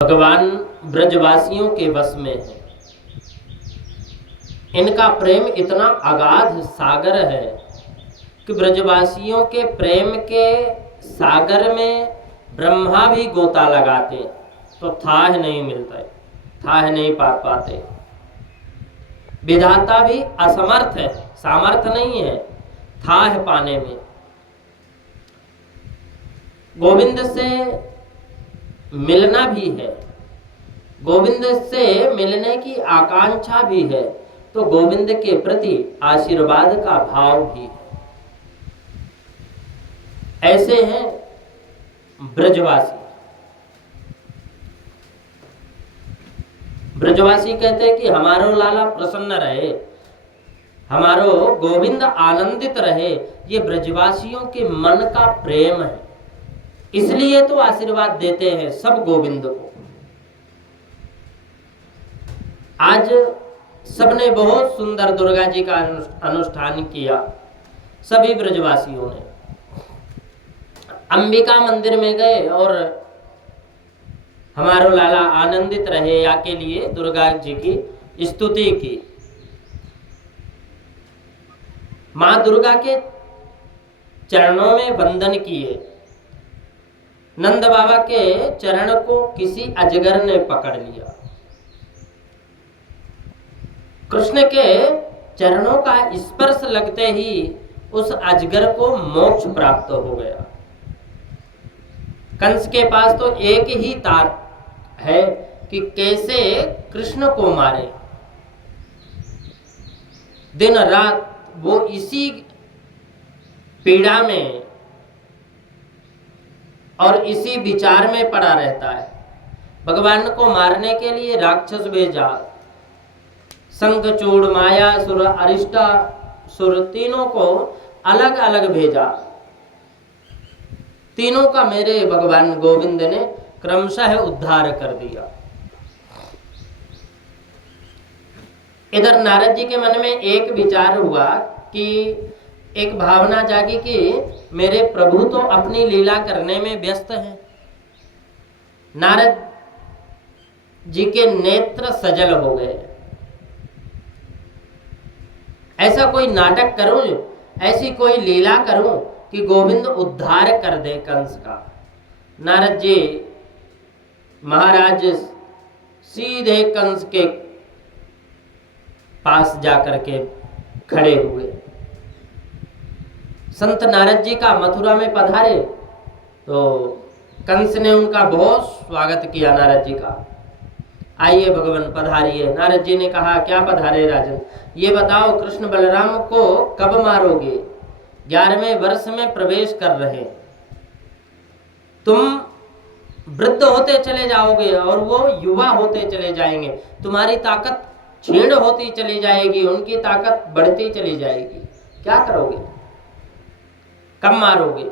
भगवान ब्रजवासियों के वश में है। इनका प्रेम इतना अगाध सागर है कि ब्रजवासियों के प्रेम के सागर में ब्रह्मा भी गोता लगाते तो थाह नहीं मिलता, थाह नहीं पा पाते। विधाता भी असमर्थ है, सामर्थ्य नहीं है थाह पाने में। गोविंद से मिलना भी है, गोविंद से मिलने की आकांक्षा भी है, तो गोविंद के प्रति आशीर्वाद का भाव भी है। ऐसे हैं ब्रजवासी। ब्रजवासी कहते हैं कि हमारो लाला प्रसन्न रहे, हमारो गोविंद आनंदित रहे। ये ब्रजवासियों के मन का प्रेम है, इसलिए तो आशीर्वाद देते हैं सब गोविंद को। आज सबने बहुत सुंदर दुर्गा जी का अनुष्ठान किया, सभी ब्रजवासियों ने। अंबिका मंदिर में गए और हमारो लाला आनंदित रहे या के लिए दुर्गा जी की स्तुति की। मां दुर्गा के चरणों में वंदन किए। नंद बाबा के चरण को किसी अजगर ने पकड़ लिया। कृष्ण के चरणों का स्पर्श लगते ही उस अजगर को मोक्ष प्राप्त हो गया। कंस के पास तो एक ही तार है कि कैसे कृष्ण को मारे। दिन रात वो इसी पीड़ा में और इसी विचार में पड़ा रहता है। भगवान को मारने के लिए राक्षस भेजा, शंखचूड़, मायासुर, अरिष्टासुर, तीनों को अलग अलग भेजा। तीनों का मेरे भगवान गोविंद ने क्रमशः उद्धार कर दिया। इधर नारद जी के मन में एक विचार हुआ कि एक भावना जागी कि मेरे प्रभु तो अपनी लीला करने में व्यस्त हैं। नारद जी के नेत्र सजल हो गए। ऐसा कोई नाटक करूं, ऐसी कोई लीला करूं कि गोविंद उद्धार कर दे कंस का। नारद जी महाराज सीधे कंस के पास जाकर के खड़े हुए। संत नारद जी का मथुरा में पधारे तो कंस ने उनका बहुत स्वागत किया नारद जी का। आइए भगवान पधारिए। नारद जी ने कहा, क्या पधारे राजन, ये बताओ कृष्ण बलराम को कब मारोगे? 11वें वर्ष में प्रवेश कर रहे, तुम वृद्ध होते चले जाओगे और वो युवा होते चले जाएंगे। तुम्हारी ताकत क्षीण होती चली जाएगी, उनकी ताकत बढ़ती चली जाएगी। क्या करोगे? कब मारोगे?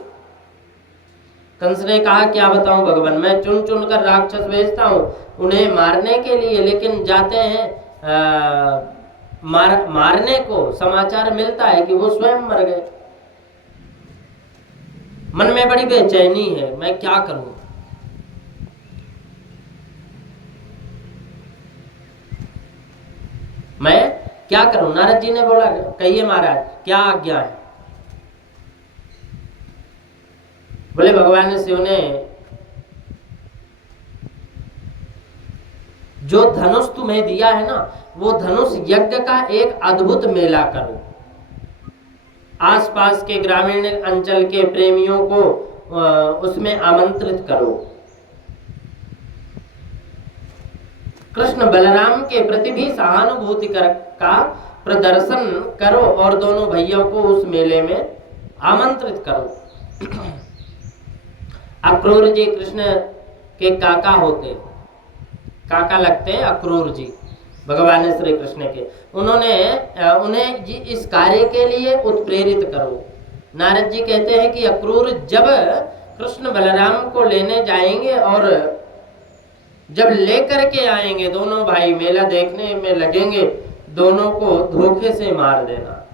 कंस ने कहा, क्या बताऊं भगवान, मैं चुन चुन कर राक्षस भेजता हूं उन्हें मारने के लिए, लेकिन जाते हैं मारने को समाचार मिलता है कि वो स्वयं मर गए। मन में बड़ी बेचैनी है, मैं क्या करूं? मैं क्या करूं? नारद जी ने बोला, कहिए महाराज क्या आज्ञा है? बोले भगवान शिव ने जो धनुष तुम्हें दिया है ना, वो धनुष यज्ञ का एक अद्भुत मेला करो। आसपास के ग्रामीण अंचल के प्रेमियों को उसमें आमंत्रित करो। कृष्ण बलराम के प्रति भी सहानुभूति का प्रदर्शन करो और दोनों भैया को उस मेले में आमंत्रित करो। अक्रूर जी कृष्ण के काका होते, काका लगते हैं अक्रूर जी भगवान श्री कृष्ण के। उन्हें इस कार्य के लिए उत्प्रेरित करो। नारद जी कहते हैं कि अक्रूर जब कृष्ण बलराम को लेने जाएंगे और जब लेकर के आएंगे, दोनों भाई मेला देखने में लगेंगे, दोनों को धोखे से मार देना।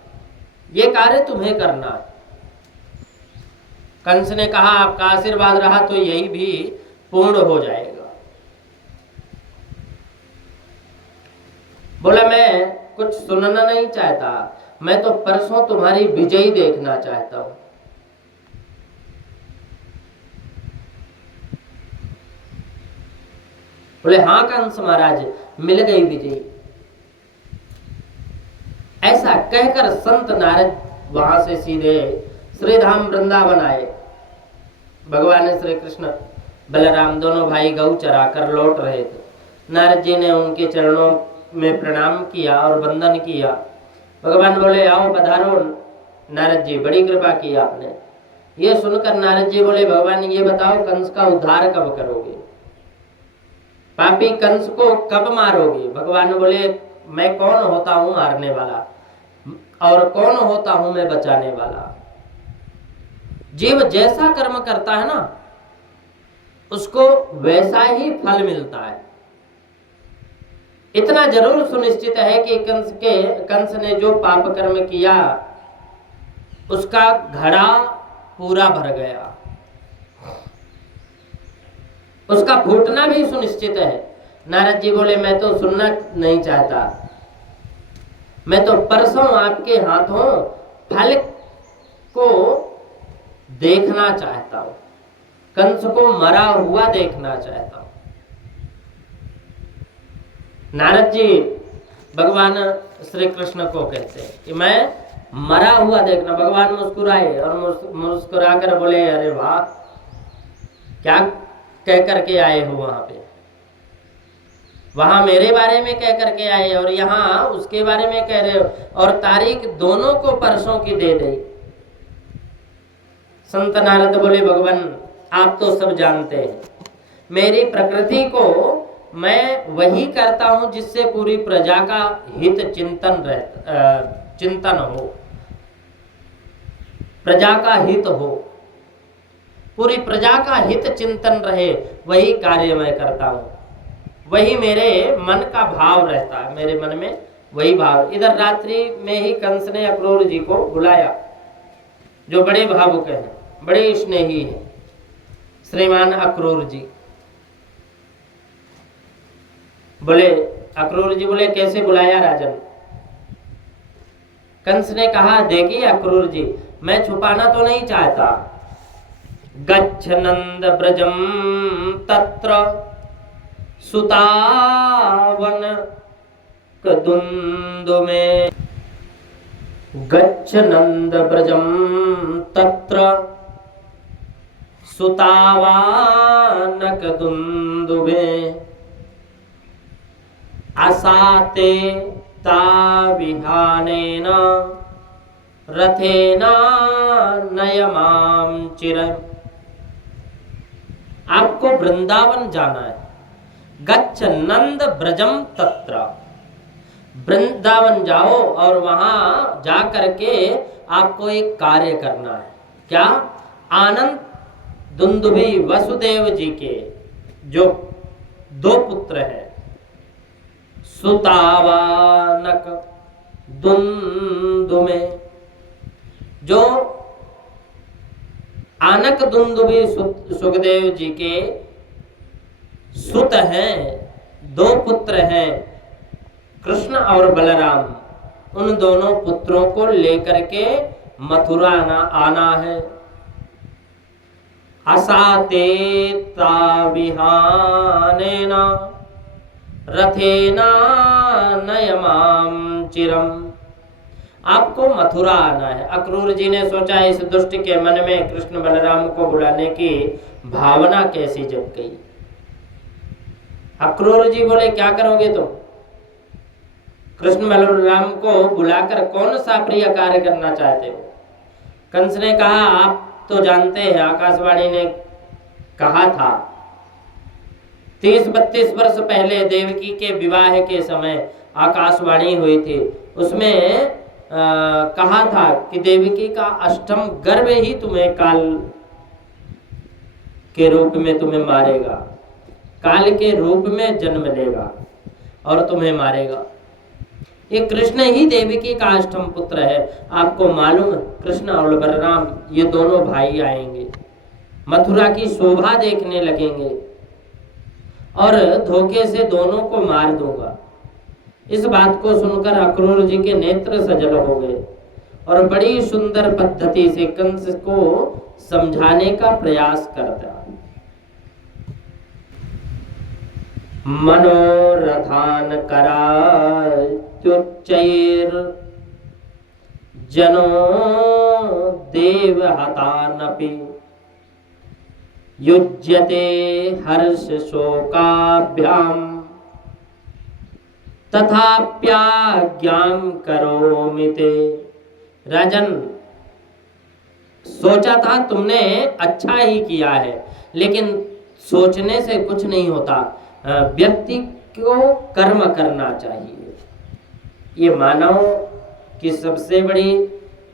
ये कार्य तुम्हें करना है। कंस ने कहा, आपका आशीर्वाद रहा तो यही भी पूर्ण हो जाएगा। कुछ सुनना नहीं चाहता, मैं तो परसों तुम्हारी विजयी देखना चाहता हूं। बोले हाँ कंस महाराज, मिल गई विजयी। ऐसा कहकर संत नारद वहां से सीधे श्रीधाम वृंदावन आए। भगवान श्री कृष्ण बलराम दोनों भाई गौ चरा कर लौट रहे थे। नारद जी ने उनके चरणों में प्रणाम किया और वंदन किया। भगवान बोले आओ पधारो नारद जी, बड़ी कृपा की आपने। ये सुनकर नारद जी बोले भगवान ये बताओ कंस का उद्धार कब करोगे, पापी कंस को कब मारोगे। भगवान बोले मैं कौन होता हूं मारने वाला और कौन होता हूं मैं बचाने वाला। जीव जैसा कर्म करता है ना उसको वैसा ही फल मिलता है। इतना जरूर सुनिश्चित है कि कंस ने जो पाप कर्म किया उसका घड़ा पूरा भर गया, उसका फूटना भी सुनिश्चित है। नारद जी बोले मैं तो सुनना नहीं चाहता, मैं तो परसों आपके हाथों फल को देखना चाहता हूं, कंस को मरा हुआ देखना चाहता हूं। नारद जी भगवान श्री कृष्ण को कहते हैं कि मैं मरा हुआ देखना। भगवान मुस्कुराए और मुस्कुराकर बोले अरे वाह, क्या कह करके आए हो वहां पे, वहां मेरे बारे में कह करके आए और यहाँ उसके बारे में कह रहे हो, और तारीख दोनों को परसों की दे दी। संत नारद बोले भगवान आप तो सब जानते हैं, मेरी प्रकृति को मैं वही करता हूं जिससे पूरी प्रजा का हित चिंतन हो, प्रजा का हित हो, पूरी प्रजा का हित चिंतन रहे, वही कार्य मैं करता हूं, वही मेरे मन का भाव रहता है, मेरे मन में वही भाव। इधर रात्रि में ही कंस ने अक्रूर जी को बुलाया, जो बड़े भावुक हैं, बड़े स्नेही हैं, श्रीमान अक्रूर जी। बोले अक्रूर जी बोले कैसे बुलाया राजन। कंस ने कहा देखिए अक्रूर जी, मैं छुपाना तो नहीं चाहता। गच्छ नंद ब्रजम तत्र सुतावन कदुंदु में, गच्छ नंद ब्रजम तत्र सुतावान कदुंदु में, असाते ताविहानेन रथेना नयमाम चिरम। आपको वृंदावन जाना है, गच्छ नंद ब्रजम तत्र, वृंदावन जाओ और वहां जा करके आपको एक कार्य करना है। क्या? आनंद दुंदुभि वसुदेव जी के जो दो पुत्र हैं, सुतावानक दुंदुमे, जो आनक दुंदुभि सुखदेव जी के सुत हैं, दो पुत्र हैं कृष्ण और बलराम, उन दोनों पुत्रों को लेकर के मथुरा आना है। असाते ताविहानेना रथेना नयमाम चिरम। आपको मथुरा आना है। अक्रूर जी ने सोचा इस दुष्ट के मन में कृष्ण बलराम को बुलाने की भावना कैसी जग गई। अक्रूर जी बोले क्या करोगे तुम? कृष्ण बलराम को बुलाकर कौन सा प्रिय कार्य करना चाहते हो? कंस ने कहा आप तो जानते हैं, आकाशवाणी ने कहा था 30-32 वर्ष पहले देवकी के विवाह के समय आकाशवाणी हुई थी, उसमें कहा था कि देवकी का अष्टम गर्भ ही तुम्हें काल के रूप में तुम्हें मारेगा, काल के रूप में जन्म लेगा और तुम्हें मारेगा। ये कृष्ण ही देवकी का अष्टम पुत्र है। आपको मालूम है कृष्ण और बलराम ये दोनों भाई आएंगे, मथुरा की शोभा देखने लगेंगे और धोखे से दोनों को मार दूंगा। इस बात को सुनकर अक्रूर जी के नेत्र सजल हो गए और बड़ी सुंदर पद्धति से कंस को समझाने का प्रयास करता। मनोरथान करात्युच्चैर जनो देवहतानपि युज्यते हर्ष शोकाभ्याम तथाप्याज्ञां करोमि ते। राजन, सोचा था तुमने अच्छा ही किया है, लेकिन सोचने से कुछ नहीं होता, व्यक्ति को कर्म करना चाहिए। ये मानव की सबसे बड़ी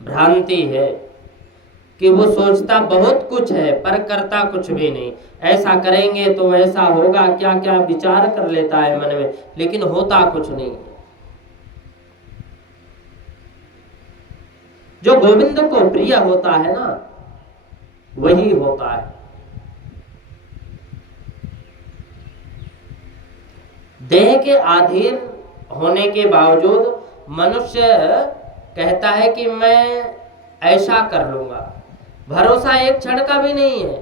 भ्रांति है कि वो सोचता बहुत कुछ है पर करता कुछ भी नहीं। ऐसा करेंगे तो वैसा होगा, क्या क्या विचार कर लेता है मन में, लेकिन होता कुछ नहीं। जो गोविंद को प्रिय होता है ना, वही होता है। देह के अधीन होने के बावजूद मनुष्य कहता है कि मैं ऐसा कर लूंगा। भरोसा एक क्षण का भी नहीं है,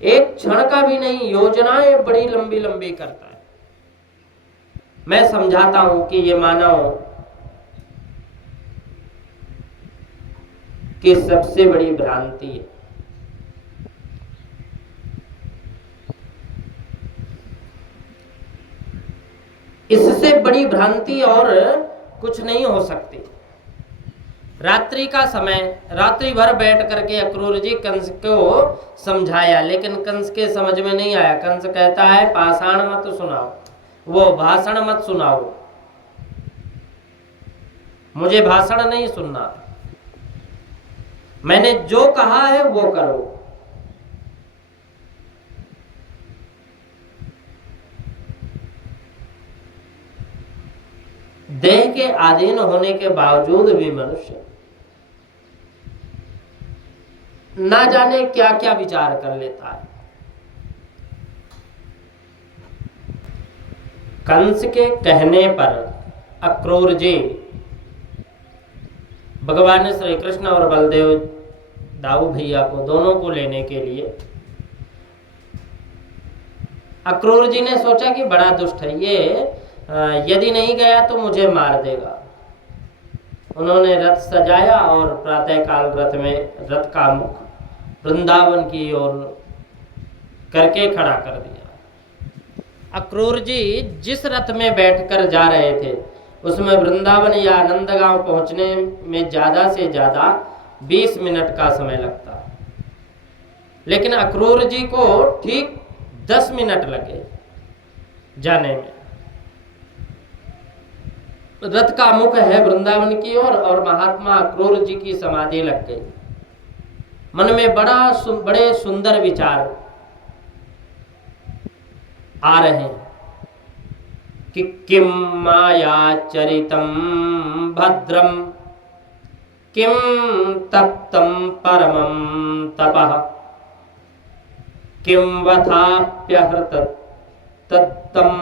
एक क्षण का भी नहीं। योजनाएं बड़ी लंबी लंबी करता है। मैं समझाता हूं कि ये मानव की सबसे बड़ी भ्रांति है। इससे बड़ी भ्रांति और कुछ नहीं हो सकती। रात्रि का समय, रात्रि भर बैठ करके अक्रूर जी कंस को समझाया, लेकिन कंस के समझ में नहीं आया। कंस कहता है पाषाण मत सुनाओ, वो भाषण मत सुनाओ, मुझे भाषण नहीं सुनना, मैंने जो कहा है वो करो। देह के अधीन होने के बावजूद भी मनुष्य ना जाने क्या क्या विचार कर लेता है। कंस के कहने पर अक्रूर जी भगवान श्री कृष्ण और बलदेव दाऊ भैया को, दोनों को लेने के लिए, अक्रूर जी ने सोचा कि बड़ा दुष्ट है ये, यदि नहीं गया तो मुझे मार देगा। उन्होंने रथ सजाया और प्रातःकाल रथ का मुख वृंदावन की ओर करके खड़ा कर दिया। अक्रूर जी जिस रथ में बैठकर जा रहे थे उसमें वृंदावन या नंदगांव पहुंचने में ज्यादा से ज्यादा 20 मिनट का समय लगता, लेकिन अक्रूर जी को ठीक 10 मिनट लगे जाने में। रथ का मुख है वृंदावन की ओर और महात्मा अक्रूर जी की समाधि लग गई। मन में बड़े सुंदर विचार आ रहे हैं कि किम माया चरितम भद्रम किम तप्तम परमं तपः किम वथाप्यहृत तत्तम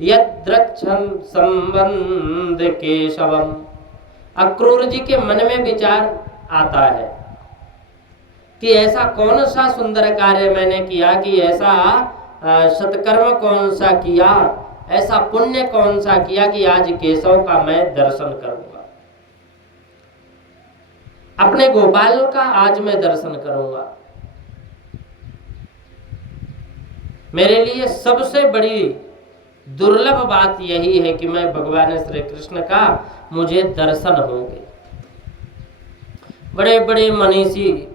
यद्रक्षं संबंध केशवम। अक्रूर जी के मन में विचार आता है कि ऐसा कौन सा सुंदर कार्य मैंने किया, कि ऐसा सत्कर्म कौन सा किया, ऐसा पुण्य कौन सा किया कि आज केशव का मैं दर्शन करूंगा, अपने गोपाल का आज मैं दर्शन करूंगा। मेरे लिए सबसे बड़ी दुर्लभ बात यही है कि मैं भगवान श्री कृष्ण का मुझे दर्शन होंगे। बड़े बड़े मनीषी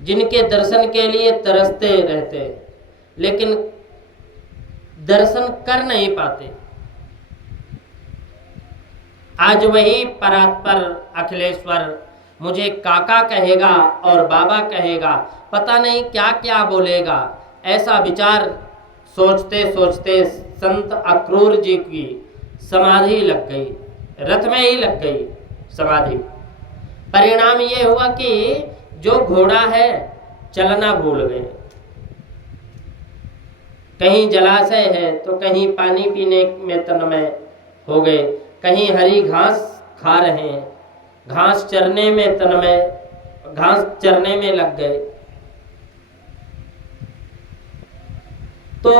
जिनके दर्शन के लिए तरसते रहते लेकिन दर्शन कर नहीं पाते, आज वही परात्पर अखिलेश्वर मुझे काका कहेगा और बाबा कहेगा, पता नहीं क्या क्या बोलेगा। ऐसा विचार सोचते सोचते संत अक्रूर जी की समाधि लग गई, रथ में ही लग गई समाधि। परिणाम ये हुआ कि जो घोड़ा है चलना भूल गए। कहीं जलाशय है तो कहीं पानी पीने में तन्मय हो गए, कहीं हरी घास खा रहे हैं, घास चरने में तन्मय, घास चरने में लग गए। तो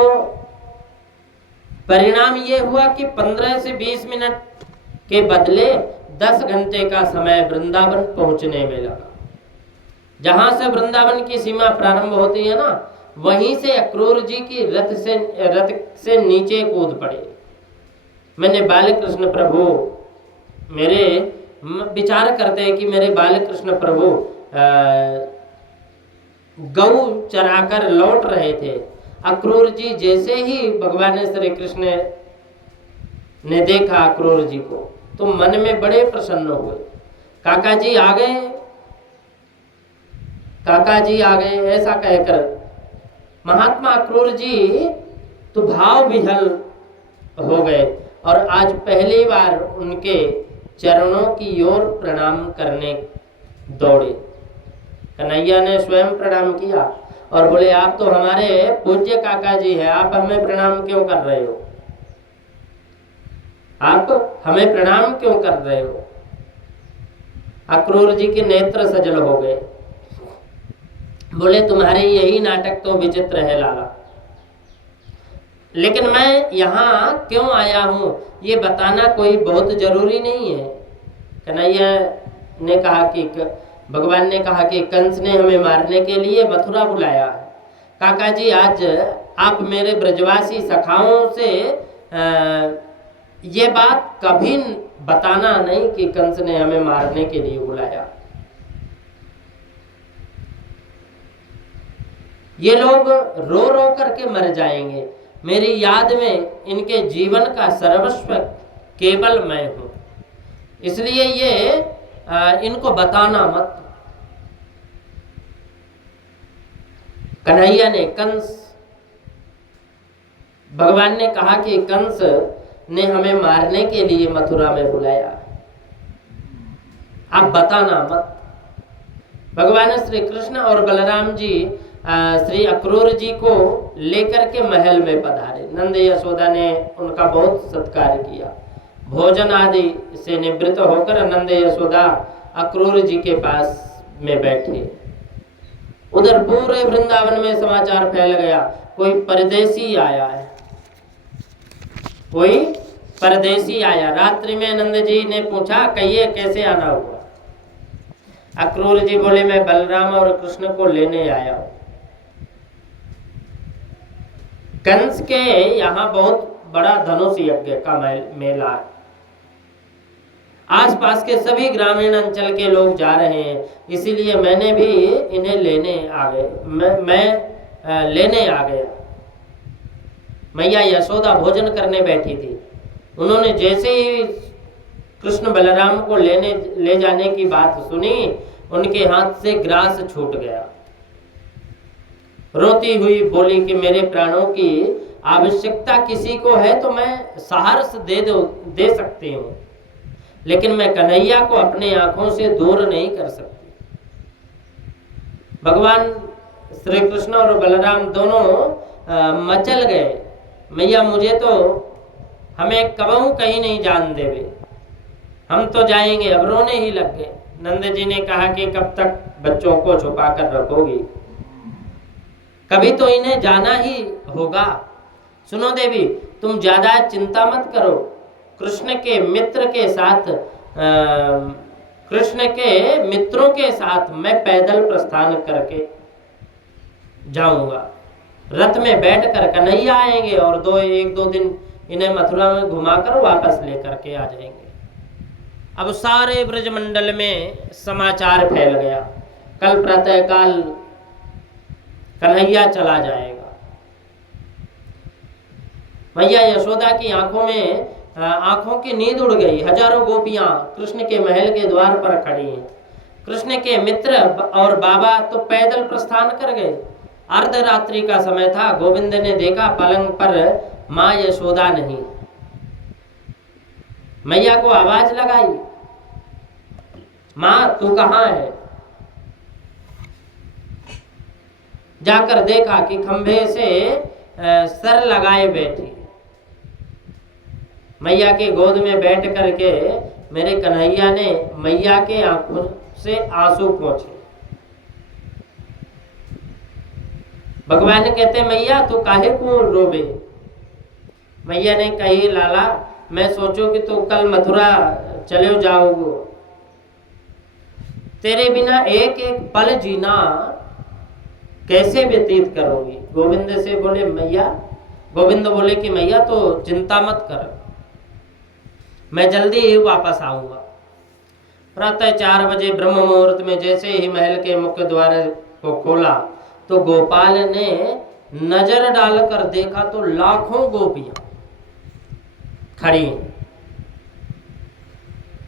परिणाम ये हुआ कि 15 से 20 मिनट के बदले 10 घंटे का समय वृंदावन पहुंचने में लगा। जहां से वृंदावन की सीमा प्रारंभ होती है ना, वहीं से अक्रूर जी की रथ से नीचे कूद पड़े। मैंने बालकृष्ण प्रभु, मेरे विचार करते हैं कि मेरे बालकृष्ण प्रभु गऊ चराकर लौट रहे थे। अक्रूर जी जैसे ही भगवान श्री कृष्ण ने देखा अक्रूर जी को, तो मन में बड़े प्रसन्न हुए। काका जी आ गए, काका जी आ गए, ऐसा कहकर महात्मा अक्रूर जी तो भाव विहल हो गए और आज पहली बार उनके चरणों की ओर प्रणाम करने दौड़े। कन्हैया ने स्वयं प्रणाम किया और बोले, आप तो हमारे पूज्य काका जी हैं, आप हमें प्रणाम क्यों कर रहे हो? आप हमें प्रणाम क्यों कर रहे हो? अक्रूर जी के नेत्र सजल हो गए। बोले, तुम्हारे यही नाटक तो विचित्र है लाला, लेकिन मैं यहाँ क्यों आया हूँ ये बताना कोई बहुत जरूरी नहीं है। कन्हैया ने कहा कि भगवान ने कहा कि कंस ने हमें मारने के लिए मथुरा बुलाया है। काका जी, आज आप मेरे ब्रजवासी सखाओं से ये बात कभी बताना नहीं कि कंस ने हमें मारने के लिए बुलाया। ये लोग रो रो करके मर जाएंगे, मेरी याद में इनके जीवन का सर्वस्व केवल मैं हूं, इसलिए ये इनको बताना मत। कन्हैया ने भगवान ने कहा कि कंस ने हमें मारने के लिए मथुरा में बुलाया, आप बताना मत। भगवान श्री कृष्ण और बलराम जी श्री अक्रूर जी को लेकर के महल में पधारे। नंद यशोदा ने उनका बहुत सत्कार किया। भोजन आदि से निवृत्त होकर नंद यशोदा अक्रूर जी के पास में बैठे। उधर पूरे वृंदावन में समाचार फैल गया, कोई परदेसी आया है, कोई परदेसी आया। रात्रि में नंद जी ने पूछा, कहिए कैसे आना हुआ? अक्रूर जी बोले, मैं बलराम और कृष्ण को लेने आया हूं। कंस के यहाँ बहुत बड़ा धनुष यज्ञ का मेला है, आसपास के सभी ग्रामीण अंचल के लोग जा रहे हैं, इसीलिए मैंने भी इन्हें लेने आ गए। मैं लेने आ गया। मैया यशोदा भोजन करने बैठी थी। उन्होंने जैसे ही कृष्ण बलराम को ले जाने की बात सुनी, उनके हाथ से ग्रास छूट गया। रोती हुई बोली कि मेरे प्राणों की आवश्यकता किसी को है तो मैं सहारस दे सकती हूँ, लेकिन मैं कन्हैया को अपने आंखों से दूर नहीं कर सकती। भगवान श्री कृष्ण और बलराम दोनों मचल गए। मैया, मुझे तो हमें कबहू कहीं नहीं जान देवे, हम तो जाएंगे। अब रोने ही लग गए। नंद जी ने कहा कि कब तक बच्चों को छुपा कर रखोगी, कभी तो इन्हें जाना ही होगा। सुनो देवी, तुम ज्यादा चिंता मत करो, कृष्ण के मित्रों के साथ मैं पैदल प्रस्थान करके जाऊंगा। रथ में बैठकर कन्हैया आएंगे और एक दो दिन इन्हें मथुरा में घुमाकर वापस लेकर के आ जाएंगे। अब सारे ब्रजमंडल में समाचार फैल गया, कल प्रातःकाल कन्हैया चला जाएगा। मैया यशोदा की आंखों की नींद उड़ गई। हजारों गोपियां कृष्ण के महल के द्वार पर खड़ी हैं। कृष्ण के मित्र और बाबा तो पैदल प्रस्थान कर गए। अर्धरात्रि का समय था। गोविंद ने देखा पलंग पर माँ यशोदा नहीं। मैया को आवाज लगाई, माँ तू कहाँ है? जाकर देखा कि खंभे से सर लगाए बैठी। मैया के गोद में बैठ करके मेरे कन्हैया ने मैया के आंखों से आंसू पोंछे। भगवान कहते मैया तू काहे को रोबे। मैया ने कही लाला मैं सोचू कि तू कल मथुरा चले जाओगे, तेरे बिना एक एक पल जीना कैसे व्यतीत करोगी। गोविंद से बोले मैया, गोविंद बोले कि मैया तो चिंता मत कर, मैं जल्दी ही वापस आऊंगा। प्रातः 4 बजे ब्रह्म मुहूर्त में जैसे ही महल के मुख्य द्वार को खोला तो गोपाल ने नजर डालकर देखा तो लाखों गोपियां खड़ी हैं।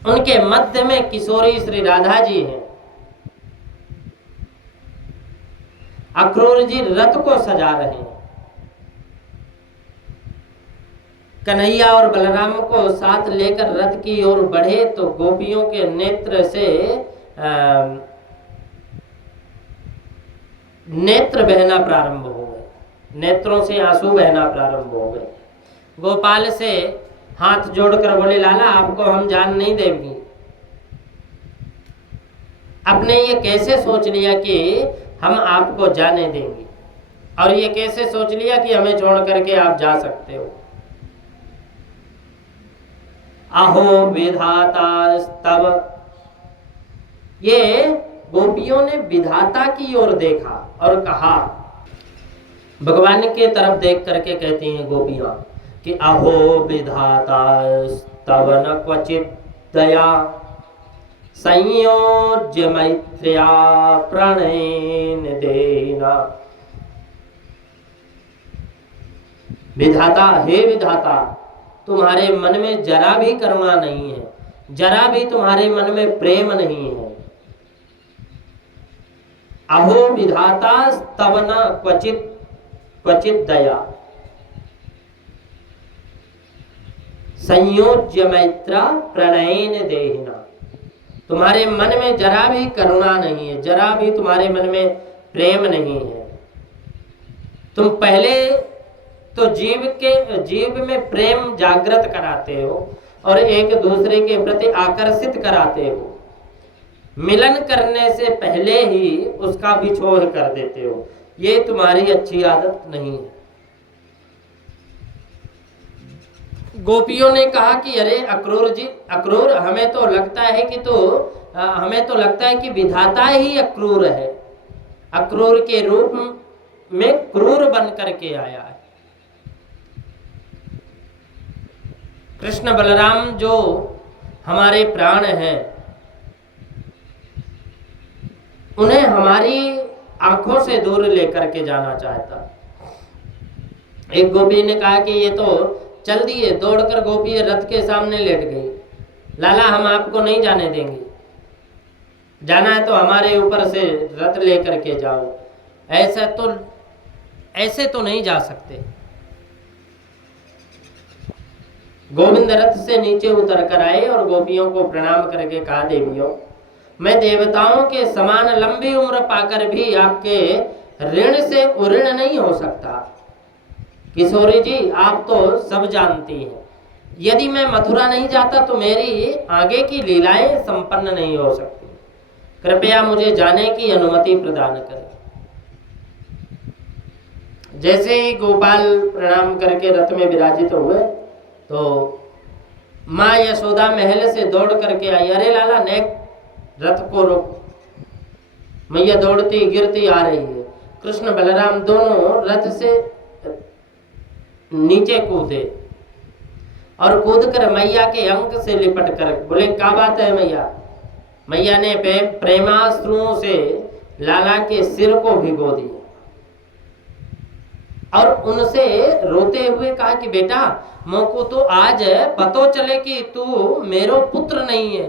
उनके मध्य में किशोरी श्री राधा जी हैं। अक्रूर जी रथ को सजा रहे हैं। कन्हैया और बलराम को साथ लेकर रथ की ओर बढ़े तो गोपियों के नेत्र से नेत्र बहना प्रारंभ हो गए, नेत्रों से आंसू बहना प्रारंभ हो गए। गोपाल से हाथ जोड़कर बोले लाला आपको हम जान नहीं देंगे। आपने ये कैसे सोच लिया कि हम आपको जाने देंगे, और ये कैसे सोच लिया कि हमें छोड़ करके आप जा सकते हो। अहो विधाता स्तव, ये गोपियों ने विधाता की ओर देखा और कहा, भगवान के तरफ देख करके कहती हैं गोपियां कि अहो विधाता स्तव न क्वचित दया संयोज्य मैत्र्या प्रणयन देना। विधाता, हे विधाता, तुम्हारे मन में जरा भी करुणा नहीं है, जरा भी तुम्हारे मन में प्रेम नहीं है। अहो विधाता तव न क्वचित क्वचित दया संयोज्य मैत्रा प्रणयन देहिना। तुम्हारे मन में जरा भी करुणा नहीं है, जरा भी तुम्हारे मन में प्रेम नहीं है। तुम पहले तो जीव में प्रेम जागृत कराते हो और एक दूसरे के प्रति आकर्षित कराते हो। मिलन करने से पहले ही उसका बिछोह कर देते हो। ये तुम्हारी अच्छी आदत नहीं है। गोपियों ने कहा कि अरे अक्रूर जी, अक्रूर हमें तो लगता है कि हमें तो लगता है कि विधाता ही अक्रूर है, अक्रूर के रूप में क्रूर बन करके आया है। कृष्ण बलराम जो हमारे प्राण हैं, उन्हें हमारी आंखों से दूर लेकर के जाना चाहता। एक गोपी ने कहा कि ये तो चल दिए, दौड़कर गोपी रथ के सामने लेट गई। लाला हम आपको नहीं जाने देंगे, जाना है तो हमारे ऊपर से रथ लेकर के जाओ, ऐसे तो नहीं जा सकते। गोविंद रथ से नीचे उतर कर आए और गोपियों को प्रणाम करके कहा, देवियों मैं देवताओं के समान लंबी उम्र पाकर भी आपके ऋण से उऋण नहीं हो सकता। किशोरी जी आप तो सब जानती हैं, यदि मैं मथुरा नहीं जाता तो मेरी आगे की लीलाएं संपन्न नहीं हो सकती। कृपया मुझे जाने की अनुमति प्रदान करें। जैसे ही गोपाल प्रणाम करके रथ में विराजित हुए तो माँ यशोदा महल से दौड़ करके आई। अरे लाला नेक रथ को रोक, मैया दौड़ती गिरती आ रही है। कृष्ण बलराम दोनों रथ से नीचे कूदे और कूदकर मैया के अंक से लिपट कर बोले, क्या बात है मैया। मैया ने प्रेमाश्रुओं से लाला के सिर को भिगो दिया और उनसे रोते हुए कहा कि बेटा मोको तो आज पतो चले कि तू मेरो पुत्र नहीं है,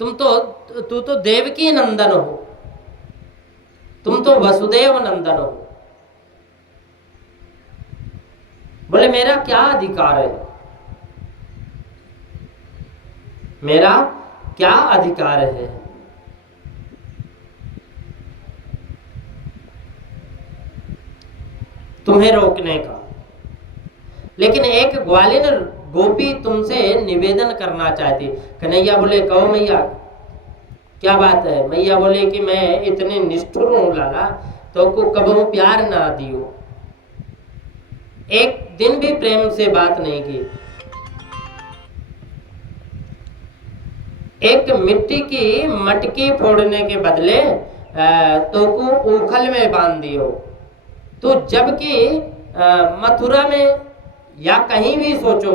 तू तो देवकी नंदन हो, तुम तो वसुदेव नंदन हो। बोले मेरा क्या अधिकार है, मेरा क्या अधिकार है। तुम्हें रोकने का। लेकिन एक ग्वालिन गोपी तुमसे निवेदन करना चाहती। कन्हैया बोले कहो मैया क्या बात है। मैया बोले कि मैं इतने निष्ठुर हूं लाला, तो को कबहू प्यार ना दियो, एक दिन भी प्रेम से बात नहीं की। एक मिट्टी की मटकी फोड़ने के बदले तो को उखल में बांध दियो। तो जबकि मथुरा में या कहीं भी सोचो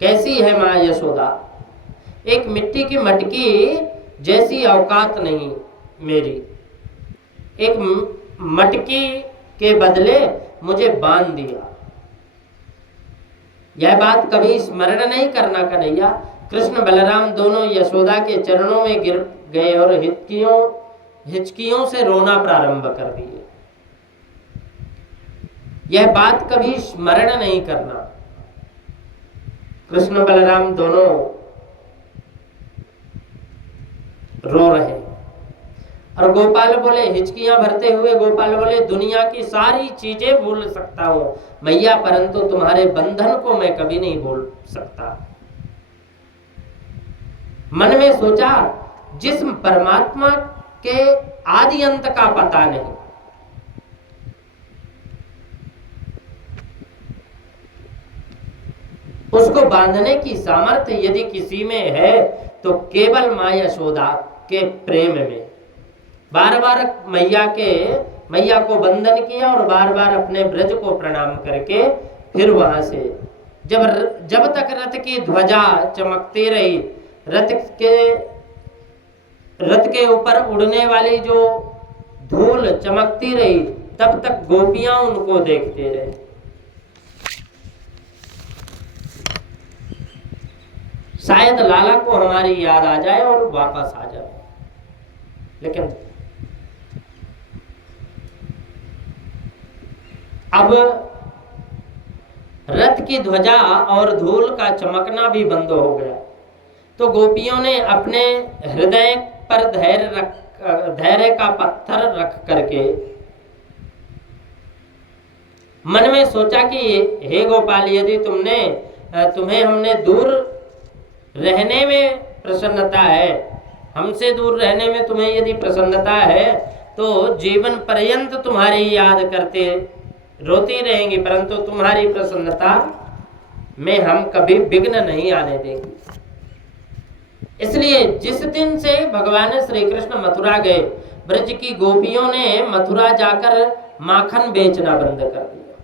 कैसी है माँ यशोदा, एक मिट्टी की मटकी जैसी औकात नहीं मेरी, एक मटकी के बदले मुझे बांध दिया। यह बात कभी स्मरण नहीं करना कन्हैया। कृष्ण बलराम दोनों यशोदा के चरणों में गिर गए और हिचकियों से रोना प्रारंभ कर दिए। यह बात कभी स्मरण नहीं करना। कृष्ण बलराम दोनों रो रहे और गोपाल बोले, हिचकियां भरते हुए गोपाल बोले, दुनिया की सारी चीजें भूल सकता हूं मैया, परंतु तुम्हारे बंधन को मैं कभी नहीं भूल सकता। मन में सोचा, जिस परमात्मा के आदि अंत का पता नहीं, उसको बांधने की सामर्थ्य यदि किसी में है तो केवल माँ यशोदा के प्रेम में। बार बार मैया को वंदन किया और बार बार अपने ब्रज को प्रणाम करके फिर वहां से जब तक रथ की ध्वजा चमकती रही, रथ के ऊपर उड़ने वाली जो धूल चमकती रही, तब तक गोपियां उनको देखते रहे। शायद लाला को हमारी याद आ जाए और वापस आ जाए। लेकिन अब रथ की ध्वजा और धूल का चमकना भी बंद हो गया, तो गोपियों ने अपने हृदय पर धैर्य का पत्थर रख करके मन में सोचा कि हे गोपाल, यदि तुम्हें हमने दूर रहने में प्रसन्नता है, हमसे दूर रहने में तुम्हें यदि प्रसन्नता है, तो जीवन पर्यंत तुम्हारी याद करते रोती रहेंगी, परंतु तुम्हारी प्रसन्नता में हम कभी विघ्न नहीं आने देंगे। इसलिए जिस दिन से भगवान श्री कृष्ण मथुरा गए, ब्रज की गोपियों ने मथुरा जाकर माखन बेचना बंद कर दिया,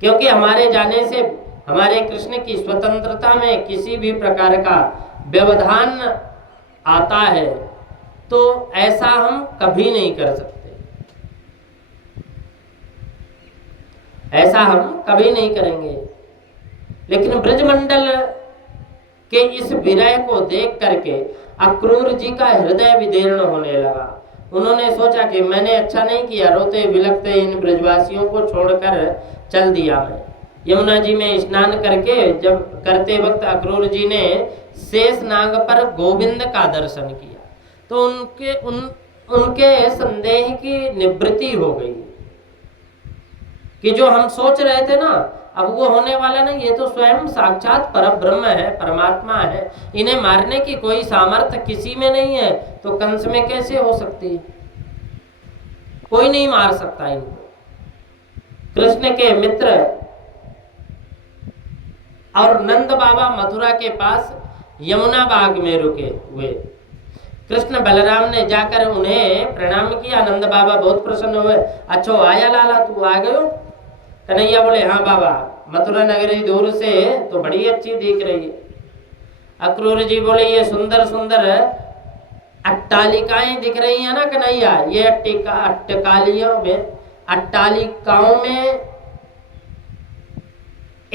क्योंकि हमारे जाने से हमारे कृष्ण की स्वतंत्रता में किसी भी प्रकार का व्यवधान आता है तो ऐसा हम कभी नहीं कर सकते, ऐसा हम कभी नहीं करेंगे। लेकिन ब्रजमंडल के इस विरह को देख करके अक्रूर जी का हृदय विदीर्ण होने लगा। उन्होंने सोचा कि मैंने अच्छा नहीं किया, रोते बिलखते इन ब्रजवासियों को छोड़कर चल दिया। मैं यमुना जी में स्नान करके जब करते वक्त अक्रूर जी ने शेष नाग पर गोविंद का दर्शन किया, तो उनके संदेह की निवृत्ति हो गई कि जो हम सोच रहे थे ना, अब वो होने वाला नहीं, ये तो स्वयं साक्षात परब्रह्म है, परमात्मा है, इन्हें मारने की कोई सामर्थ्य किसी में नहीं है, तो कंस में कैसे हो सकती है? कोई नहीं मार सकता इनको। कृष्ण के मित्र और नंद बाबा मथुरा के पास यमुना बाग में रुके हुए। कृष्ण बलराम ने जाकर उन्हें प्रणाम किया। नंद बाबा बहुत प्रसन्न हुए। अच्छो आया लाला, तू आ गयो? कन्हैया बोले, हाँ बाबा, मथुरा नगरी दूर से तो बड़ी अच्छी दिख रही है। अक्रूर जी बोले, ये सुंदर सुंदर अट्टालिकाएं दिख रही है ना कन्हैया, ये अट्टालिकाओं में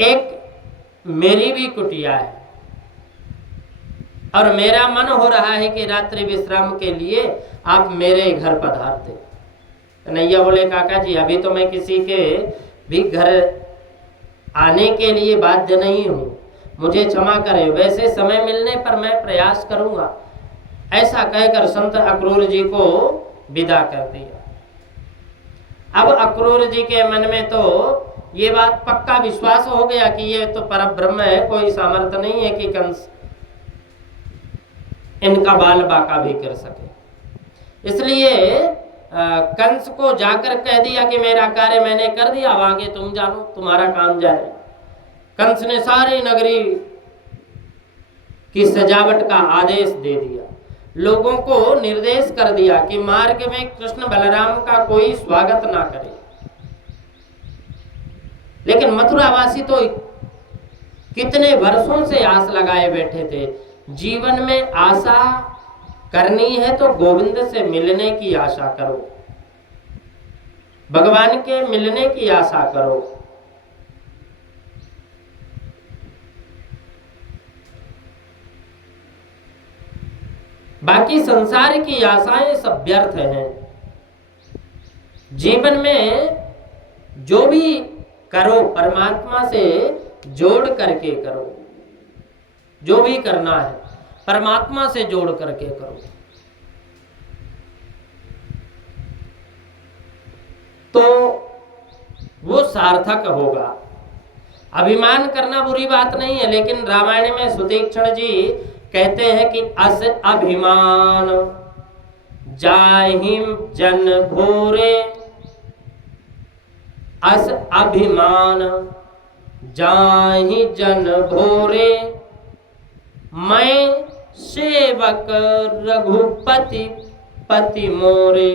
एक मेरी भी कुटिया है और मेरा मन हो रहा है कि रात्रि विश्राम के लिए आप मेरे घर पधारते। कन्हैया बोले, काका जी, अभी तो मैं किसी के भी घर आने के लिए बाध्य नहीं हूँ, मुझे क्षमा करें, वैसे समय मिलने पर मैं प्रयास करूंगा। ऐसा कहकर संत अक्रूर जी को विदा कर दिया। अब अक्रूर जी के मन में तो ये बात पक्का विश्वास हो गया कि ये तो परब्रह्म है, कोई सामर्थ्य नहीं है कि कंस इनका बाल बांका भी कर सके। इसलिए कंस को जाकर कह दिया कि मेरा कार्य मैंने कर दिया, अब आगे तुम जानो, तुम्हारा काम जाने। कंस ने सारी नगरी की सजावट का आदेश दे दिया, लोगों को निर्देश कर दिया कि मार्ग में कृष्ण बलराम का कोई स्वागत ना करे। लेकिन मथुरावासी तो कितने वर्षों से आस लगाए बैठे थे। जीवन में आशा करनी है तो गोविंद से मिलने की आशा करो, भगवान के मिलने की आशा करो। बाकी संसार की आशाएं सब व्यर्थ हैं। जीवन में जो भी करो परमात्मा से जोड़ करके करो, जो भी करना है परमात्मा से जोड़ करके करो, तो वो सार्थक होगा। अभिमान करना बुरी बात नहीं है, लेकिन रामायण में सुतीक्षण जी कहते हैं कि अस अभिमान जाहिम जन घोरे, अस अभिमान जाहि जन घोरे, मैं सेवक रघुपति पति मोरे।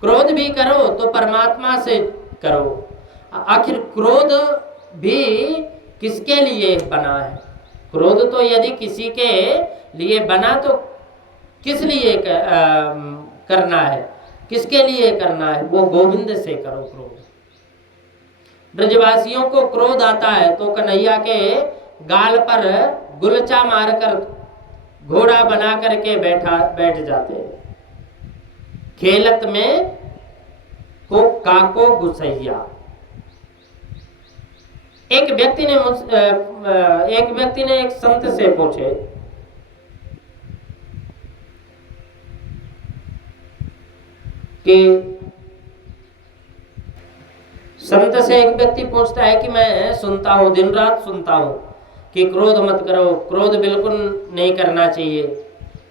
क्रोध भी करो तो परमात्मा से करो। आखिर क्रोध भी किसके लिए बना है? क्रोध तो यदि किसी के लिए बना तो किस लिए करना है, किसके लिए करना है? वो गोविंद से करो क्रोध। ब्रजवासियों को क्रोध आता है तो कन्हैया के गाल पर गुलचा मारकर घोड़ा बना करके बैठ जाते हैं। खेलत में को काको गुसैया। एक व्यक्ति ने एक संत से पूछे कि संत से एक व्यक्ति पूछता है कि मैं सुनता हूं, दिन रात सुनता हूं कि क्रोध मत करो, क्रोध बिल्कुल नहीं करना चाहिए,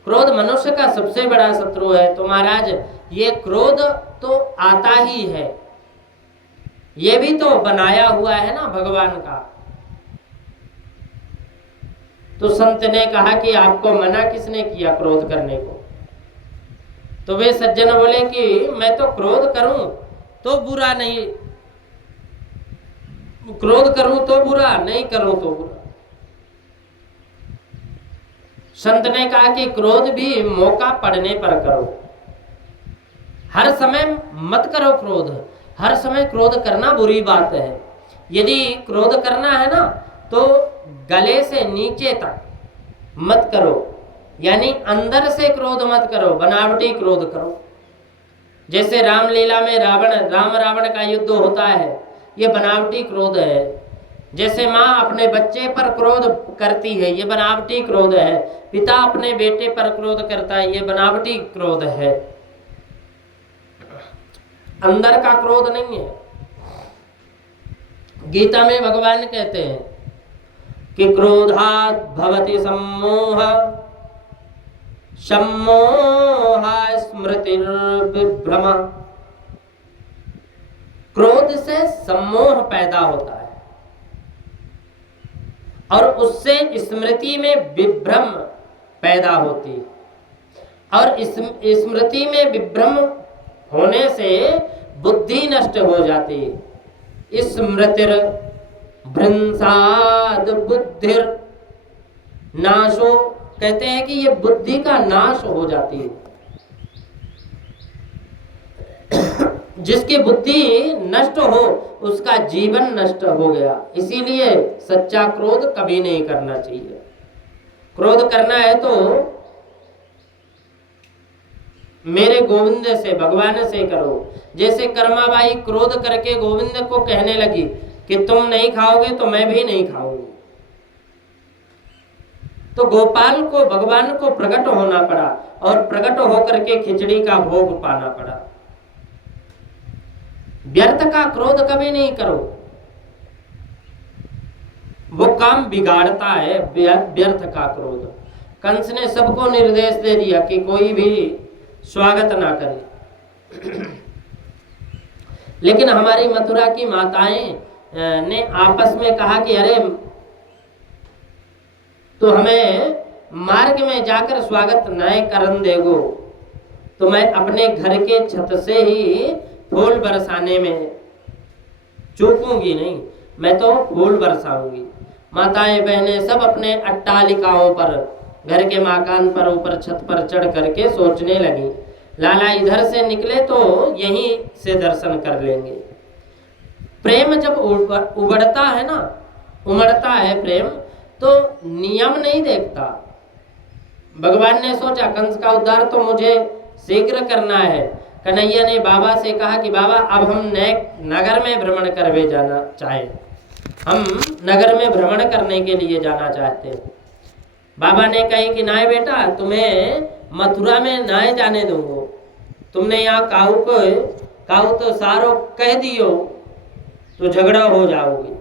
क्रोध मनुष्य का सबसे बड़ा शत्रु है। तो महाराज ये क्रोध तो आता ही है, ये भी तो बनाया हुआ है ना भगवान का। तो संत ने कहा कि आपको मना किसने किया क्रोध करने को? तो वे सज्जन बोले कि मैं तो क्रोध करूं तो बुरा नहीं, क्रोध करूं तो बुरा, नहीं करूं तो बुरा। संत ने कहा कि क्रोध भी मौका पड़ने पर करो, हर समय मत करो क्रोध। हर समय क्रोध करना बुरी बात है। यदि क्रोध करना है ना तो गले से नीचे तक मत करो, यानी अंदर से क्रोध मत करो, बनावटी क्रोध करो। जैसे रामलीला में राम रावण का युद्ध होता है, ये बनावटी क्रोध है। जैसे माँ अपने बच्चे पर क्रोध करती है, ये बनावटी क्रोध है। पिता अपने बेटे पर क्रोध करता है, ये बनावटी क्रोध है, अंदर का क्रोध नहीं है। गीता में भगवान कहते हैं कि क्रोधात् भवति सम्मोह, सम्मोहा स्मृतिर्विभ्रम। क्रोध से सम्मोह पैदा होता है और उससे स्मृति में विभ्रम पैदा होती है, और स्मृति में विभ्रम होने से बुद्धि नष्ट हो जाती है। स्मृतिर भ्रंसाद बुद्धिर नाशो, कहते हैं कि ये बुद्धि का नाश हो जाती है। जिसकी बुद्धि नष्ट हो उसका जीवन नष्ट हो गया। इसीलिए सच्चा क्रोध कभी नहीं करना चाहिए। क्रोध करना है तो मेरे गोविंद से, भगवान से करो। जैसे कर्माबाई क्रोध करके गोविंद को कहने लगी कि तुम नहीं खाओगे तो मैं भी नहीं खाऊंगी, तो गोपाल को, भगवान को प्रकट होना पड़ा और प्रकट होकर के खिचड़ी का भोग पाना पड़ा। व्यर्थ का क्रोध कभी नहीं करो, वो काम बिगाड़ता है व्यर्थ का क्रोध। कंस ने सबको निर्देश दे दिया कि कोई भी स्वागत ना करे। लेकिन हमारी मथुरा की माताएं ने आपस में कहा कि अरे तो हमें मार्ग में जाकर स्वागत न करन देगो, तो मैं अपने घर के छत से ही फूल बरसाने में चूकूंगी नहीं, मैं तो फूल बरसाऊंगी। माताएं बहनें सब अपने अट्टालिकाओं पर, घर के मकान पर, ऊपर छत पर चढ़ करके सोचने लगी, लाला इधर से निकले तो यहीं से दर्शन कर लेंगे। प्रेम जब उबड़ता है ना, उमड़ता है प्रेम, तो नियम नहीं देखता। भगवान ने सोचा कंस का उद्धार तो मुझे शीघ्र करना है। कन्हैया ने बाबा से कहा कि बाबा अब हम नगर में भ्रमण करवे जाना चाहे, हम नगर में भ्रमण करने के लिए जाना चाहते हैं। बाबा ने कही कि नाय बेटा, तुम्हें मथुरा में नाय जाने दूंगो, तुमने यहाँ काऊ तो सारो कह दियो तो झगड़ा हो जाओगे,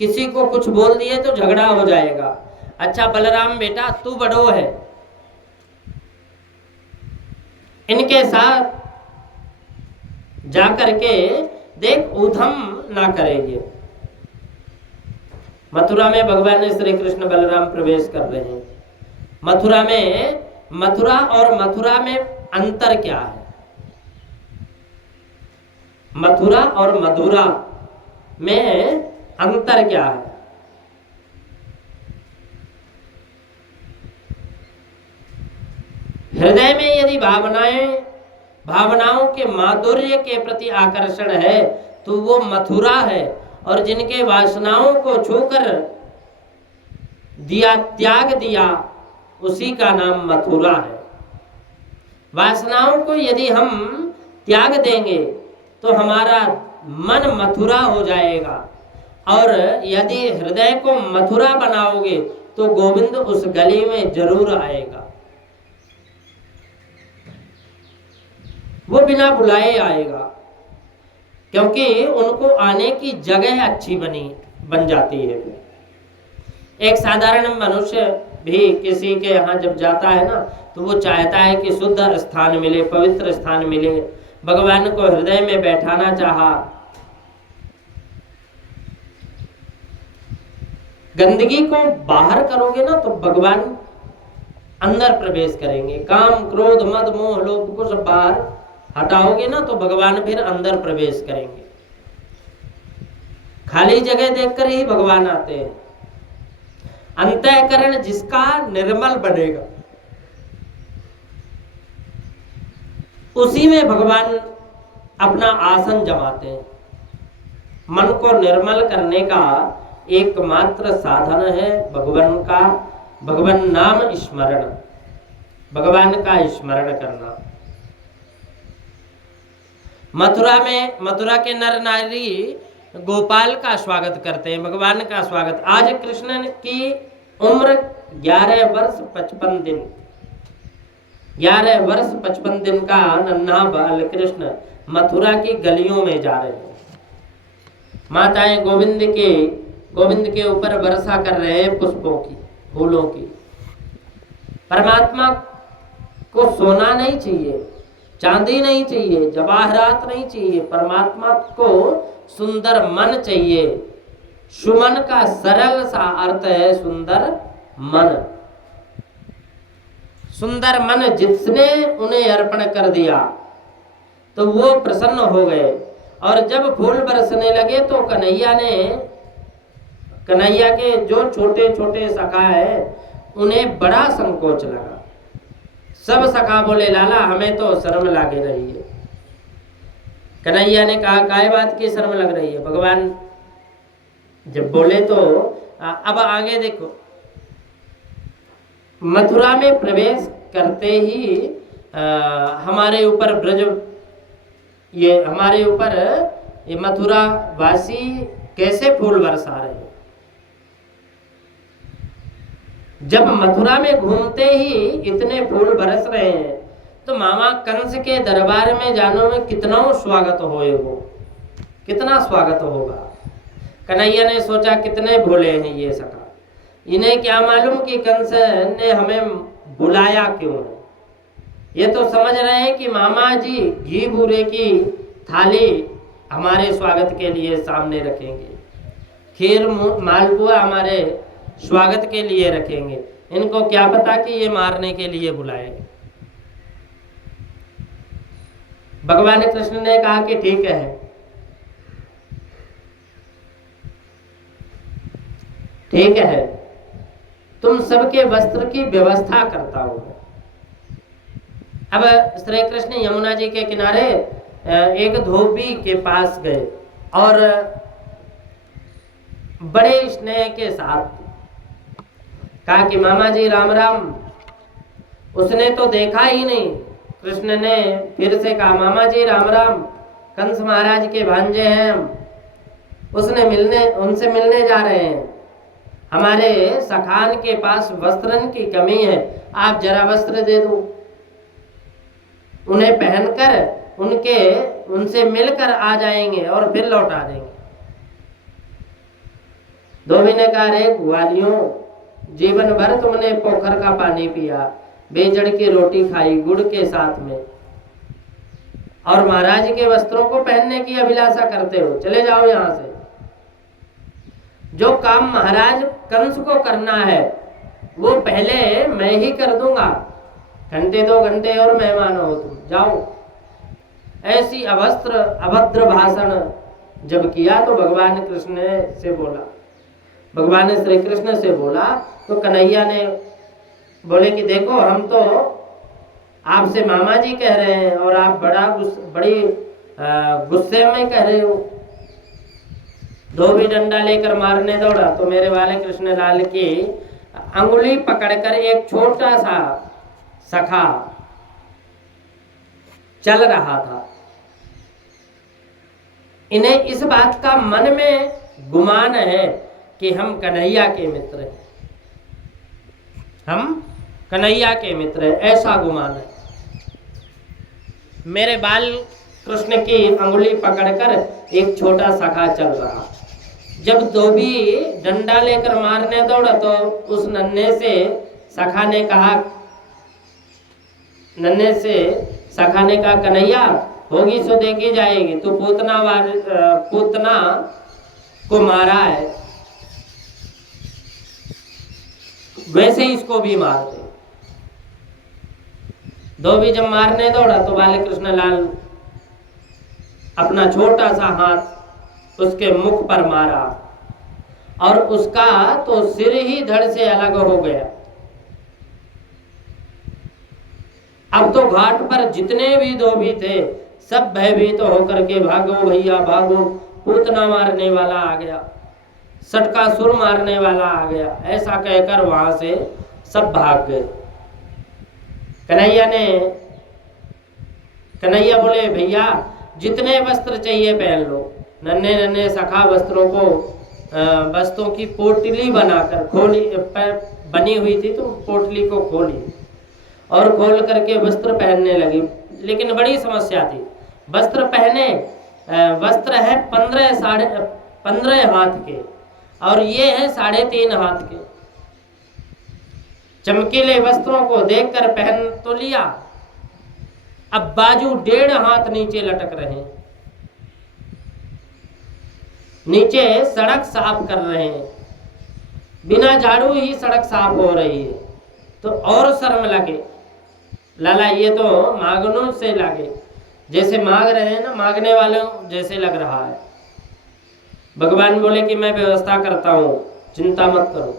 किसी को कुछ बोल दिए तो झगड़ा हो जाएगा। अच्छा बलराम बेटा, तू बड़ो है, इनके साथ जाकर के देख उधम ना करेंगे। मथुरा में भगवान श्री कृष्ण बलराम प्रवेश कर रहे हैं। मथुरा और मथुरा में अंतर क्या है? मथुरा और मधुरा में अंतर क्या है? हृदय में यदि भावनाओं के माधुर्य के प्रति आकर्षण है तो वो मथुरा है, और जिनके वासनाओं को छूकर त्याग दिया उसी का नाम मथुरा है। वासनाओं को यदि हम त्याग देंगे तो हमारा मन मथुरा हो जाएगा, और यदि हृदय को मथुरा बनाओगे तो गोविंद उस गली में जरूर आएगा, वो बिना बुलाए आएगा, क्योंकि उनको आने की जगह अच्छी बन जाती है। एक साधारण मनुष्य भी किसी के यहाँ जब जाता है ना, तो वो चाहता है कि शुद्ध स्थान मिले, पवित्र स्थान मिले, भगवान को हृदय में बैठाना चाहा। गंदगी को बाहर करोगे ना तो भगवान अंदर प्रवेश करेंगे। काम क्रोध मद मोह लोभ को सब बाहर हटाओगे ना तो भगवान फिर अंदर प्रवेश करेंगे। खाली जगह देखकर ही भगवान आते हैं। अंतःकरण जिसका निर्मल बनेगा उसी में भगवान अपना आसन जमाते हैं। मन को निर्मल करने का एकमात्र साधन है भगवान नाम स्मरण, भगवान का स्मरण करना। मथुरा के नर नारी गोपाल का स्वागत करते हैं, भगवान का स्वागत। आज कृष्ण की उम्र 11 वर्ष 55 दिन, 11 वर्ष 55 दिन का नन्हा बाल कृष्ण मथुरा की गलियों में जा रहे हैं। माताएं गोविंद के ऊपर वर्षा कर रहे हैं पुष्पों की, फूलों की। परमात्मा को सोना नहीं चाहिए, चांदी नहीं चाहिए, जवाहरात नहीं चाहिए। परमात्मा को सुंदर मन चाहिए। सुमन का सरल सा अर्थ है सुंदर मन। सुंदर मन जिसने उन्हें अर्पण कर दिया तो वो प्रसन्न हो गए। और जब फूल बरसने लगे तो कन्हैया के जो छोटे छोटे सखा है उन्हें बड़ा संकोच लगा। सब सखा बोले लाला हमें तो शर्म लगे रही है। कन्हैया ने कहा काय बात की शर्म लग रही है? भगवान जब बोले तो अब आगे देखो। मथुरा में प्रवेश करते ही हमारे ऊपर ये मथुरा वासी कैसे फूल बरसा रहे हैं। जब मथुरा में घूमते ही इतने फूल बरस रहे हैं तो मामा कंस के दरबार में जाने में कितना स्वागत होए, वो कितना स्वागत होगा। कन्हैया ने सोचा कितने भोले हैं ये सखा, इन्हें क्या मालूम कि कंस ने हमें बुलाया क्यों है। ये तो समझ रहे हैं कि मामा जी घी बूरे की थाली हमारे स्वागत के लिए सामने रखेंगे, खीर मालपुआ हमारे स्वागत के लिए रखेंगे। इनको क्या पता कि ये मारने के लिए बुलाएंगे। भगवान कृष्ण ने कहा कि ठीक है, ठीक है, तुम सबके वस्त्र की व्यवस्था करता हूं। अब श्री कृष्ण यमुना जी के किनारे एक धोबी के पास गए और बड़े स्नेह के साथ कहा कि मामा जी राम राम। उसने तो देखा ही नहीं। कृष्ण ने फिर से कहा मामा जी राम राम, कंस महाराज के भांजे हैं हम, उनसे मिलने जा रहे हैं। हमारे सखान के पास वस्त्रन की कमी है, आप जरा वस्त्र दे दो, उन्हें पहनकर उनसे मिलकर आ जाएंगे और फिर लौटा देंगे। धोबी ने कहा रे ग्वालियों, जीवन भर तुमने पोखर का पानी पिया, बेजड़ की रोटी खाई गुड़ के साथ में, और महाराज के वस्त्रों को पहनने की अभिलाषा करते हो, चले जाओ यहां से। जो काम महाराज कंस को करना है वो पहले मैं ही कर दूंगा, घंटे 2 घंटे और मेहमान हो तुम, जाओ। ऐसी अभद्र भाषण जब किया तो भगवान कृष्ण से बोला, भगवान श्री कृष्ण से बोला तो कन्हैया ने बोले कि देखो हम तो आपसे मामा जी कह रहे हैं और आप बड़ी गुस्से में कह रहे हो। धोबी डंडा लेकर मारने दौड़ा तो मेरे वाले कृष्ण लाल की अंगुली पकड़कर एक छोटा सा सखा चल रहा था। इन्हें इस बात का मन में गुमान है कि हम कन्हैया के मित्र हैं, हम कन्हैया के मित्र हैं, ऐसा गुमान है। मेरे बाल कृष्ण की अंगुली पकड़कर एक छोटा सखा चल रहा। जब धोबी डंडा लेकर मारने दौड़ा तो उस नन्हे से सखा ने कहा कन्हैया होगी सो देखी जाएगी, तू पूतना को मारा है, वैसे ही इसको भी मार दे। धोबी जब मारने दौड़ा तो बाल कृष्ण लाल अपना छोटा सा हाथ उसके मुख पर मारा और उसका तो सिर ही धड़ से अलग हो गया। अब तो घाट पर जितने भी धोबी थे सब भयभीत होकर के भागो भैया भागो, पूतना मारने वाला आ गया, सटका सुर मारने वाला आ गया, ऐसा कहकर वहां से सब भाग गए। कन्हैया बोले भैया जितने वस्त्र चाहिए पहन लो। नन्हे नन्हे सखा वस्त्रों की पोटली बनाकर खोली, बनी हुई थी तो पोटली को खोली और खोल करके वस्त्र पहनने लगी। लेकिन बड़ी समस्या थी, वस्त्र है 15 हाथ के और ये है 3.5 हाथ के। चमकीले वस्त्रों को देखकर पहन तो लिया, अब बाजू 1.5 हाथ नीचे लटक रहे हैं, नीचे सड़क साफ कर रहे हैं, बिना झाड़ू ही सड़क साफ हो रही है। तो और शर्म लगे, लाला ये तो मांगनों से लगे, जैसे मांग रहे हैं ना, मांगने वालों जैसे लग रहा है। भगवान बोले कि मैं व्यवस्था करता हूं, चिंता मत करो।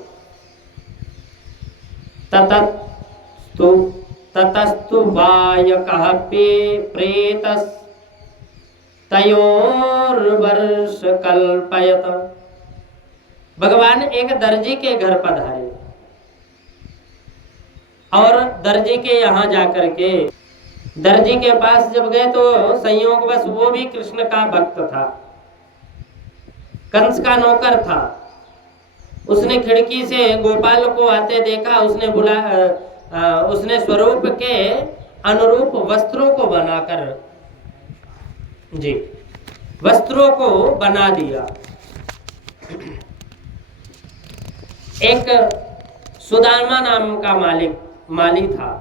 ततस्तु बायकः प्रेतस् तयोर्वर्ष कल्पयत। भगवान एक दर्जी के घर पधारे और दर्जी के यहाँ जाकर के दर्जी के पास जब गए तो संयोगवश वो भी कृष्ण का भक्त था, कंस का नौकर था। उसने खिड़की से गोपाल को आते देखा, उसने स्वरूप के अनुरूप वस्त्रों को बनाकर जी वस्त्रों को बना दिया। एक सुदामा नाम का माली था।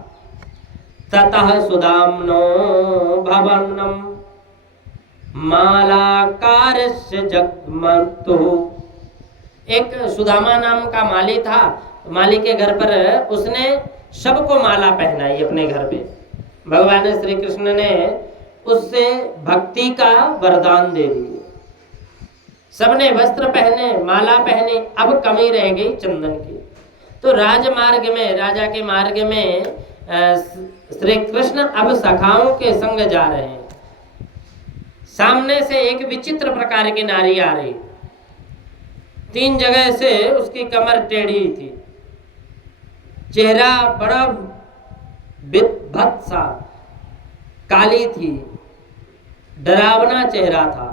ततः सुदाम्नो भवनम मालाकारस्य जगमतु। एक सुदामा नाम का माली था। माली के घर पर उसने सबको माला पहनाई अपने घर पे। भगवान श्री कृष्ण ने उससे भक्ति का वरदान दे दिया। सबने वस्त्र पहने, माला पहनी, अब कमी रह गई चंदन की। तो राजमार्ग में, राजा के मार्ग में श्री कृष्ण अब सखाओं के संग जा रहे हैं। सामने से एक विचित्र प्रकार की नारी आ रही। 3 जगह से उसकी कमर टेढ़ी थी, चेहरा बड़ा भत्सा, काली थी, डरावना चेहरा था।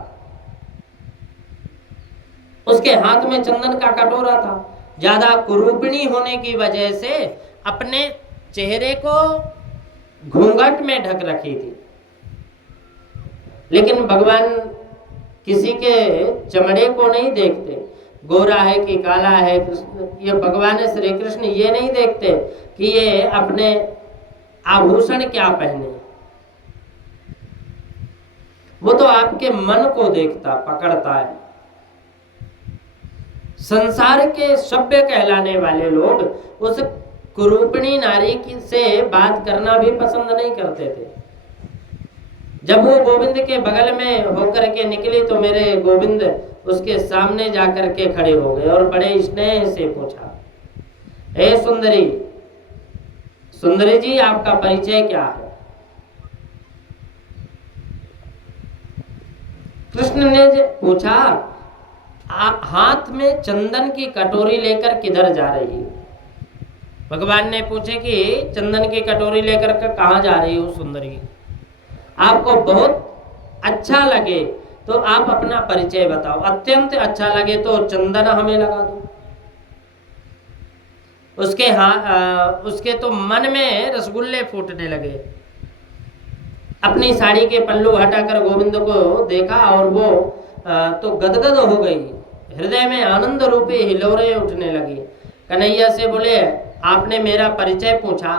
उसके हाथ में चंदन का कटोरा था। ज्यादा कुरूपिणी होने की वजह से अपने चेहरे को घूंघट में ढक रखी थी। लेकिन भगवान किसी के चमड़े को नहीं देखते, गोरा है कि काला है। ये भगवान श्री कृष्ण ये नहीं देखते कि ये अपने आभूषण क्या पहने। वो तो आपके मन को देखता, पकड़ता है। संसार के सभ्य कहलाने वाले लोग उस कुरूपिणी नारी से बात करना भी पसंद नहीं करते थे। जब वो गोविंद के बगल में होकर के निकली तो मेरे गोविंद उसके सामने जाकर के खड़े हो गए और बड़े स्नेह से पूछा, हे सुंदरी, सुंदरी जी आपका परिचय क्या है? कृष्ण ने पूछा, हाथ में चंदन की कटोरी लेकर किधर जा रही हो? भगवान ने पूछे कि चंदन की कटोरी लेकर के कहाँ जा रही हो सुंदरी? आपको बहुत अच्छा लगे तो आप अपना परिचय बताओ, अत्यंत अच्छा लगे तो चंदन हमें लगा दो। उसके तो मन में रसगुल्ले फूटने लगे। अपनी साड़ी के पल्लू हटाकर गोविंद को देखा और वो तो गदगद हो गई। हृदय में आनंद रूपी हिलोरें उठने लगी। कन्हैया से बोले, आपने मेरा परिचय पूछा?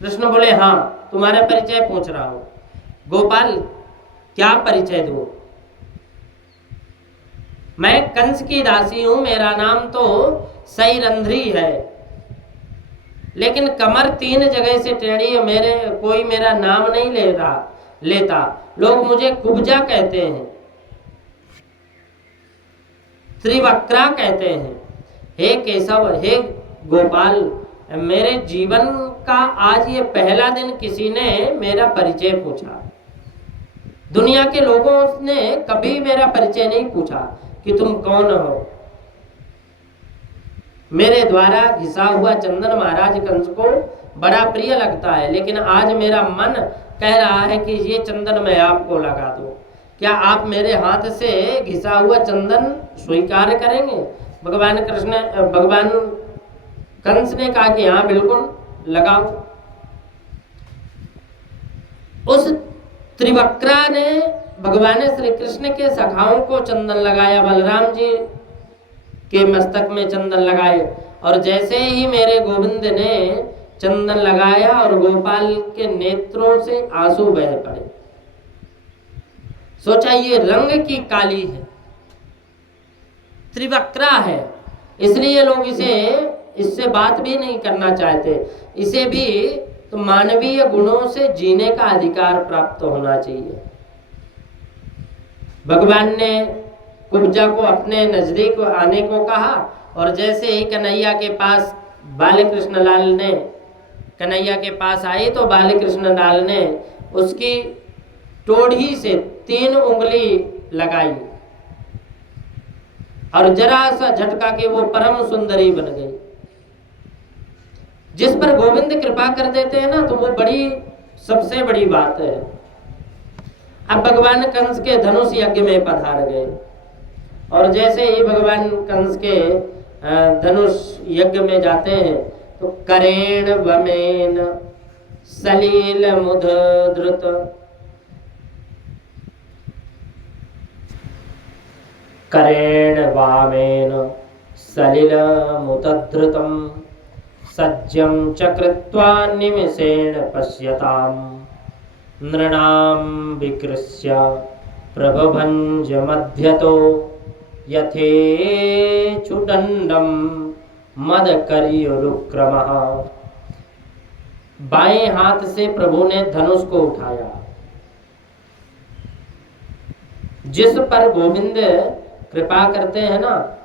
कृष्ण बोले, हाँ तुम्हारा परिचय पूछ रहा हूं। गोपाल क्या परिचय दूं? मैं कंस की दासी हूं, मेरा नाम तो सईरंध्री है, लेकिन कमर 3 जगह से टेढ़ी है। कोई मेरा नाम नहीं लेता। लोग मुझे कुब्जा कहते हैं, त्रिवक्रा कहते हैं। हे केशव, हे गोपाल, मेरे जीवन का आज ये पहला दिन किसी ने मेरा परिचय पूछा। दुनिया के लोगों ने कभी मेरा परिचय नहीं पूछा कि तुम कौन हो। मेरे द्वारा घिसा हुआ चंदन महाराज कंस को बड़ा प्रिय लगता है, लेकिन आज मेरा मन कह रहा है कि ये चंदन मैं आपको लगा दूं। क्या आप मेरे हाथ से घिसा हुआ चंदन स्वीकार करेंगे? भगवान कंस ने कहा कि हाँ बिल्कुल लगाओ। उस त्रिवक्रा ने भगवान श्री कृष्ण के सखाओं को चंदन लगाया, बलराम जी के मस्तक में चंदन लगाए, और जैसे ही मेरे गोविंद ने चंदन लगाया और गोपाल के नेत्रों से आंसू बह पड़े। सोचा ये रंग की काली है, त्रिवक्रा है, इसलिए लोग इससे बात भी नहीं करना चाहते। इसे भी तो मानवीय गुणों से जीने का अधिकार प्राप्त होना चाहिए। भगवान ने कुब्जा को अपने नजदीक आने को कहा, और जैसे ही कन्हैया के पास बालकृष्ण लाल ने कन्हैया के पास आई तो बालकृष्ण लाल ने उसकी टोढ़ी से 3 उंगली लगाई और जरा सा झटका के वो परम सुंदरी बन गई। जिस पर गोविंद कृपा कर देते हैं ना, तो वो सबसे बड़ी बात है। अब भगवान कंस के धनुष यज्ञ में पधार गए, और जैसे ही भगवान कंस के धनुष यज्ञ में जाते हैं तो करेण वमेन सलील मुध धृत करेण वामेन सलिल मुतधृतं सज्जं च कृत्वा निमिषेण पश्यतां नृणां विकृष्य प्रभभञ्ज मध्यतो यथेच्छुदण्डं मदकर्युरुक्रमः। बाएं हाथ से प्रभु ने धनुष को उठाया। जिस पर गोविंद कृपा करते हैं ना,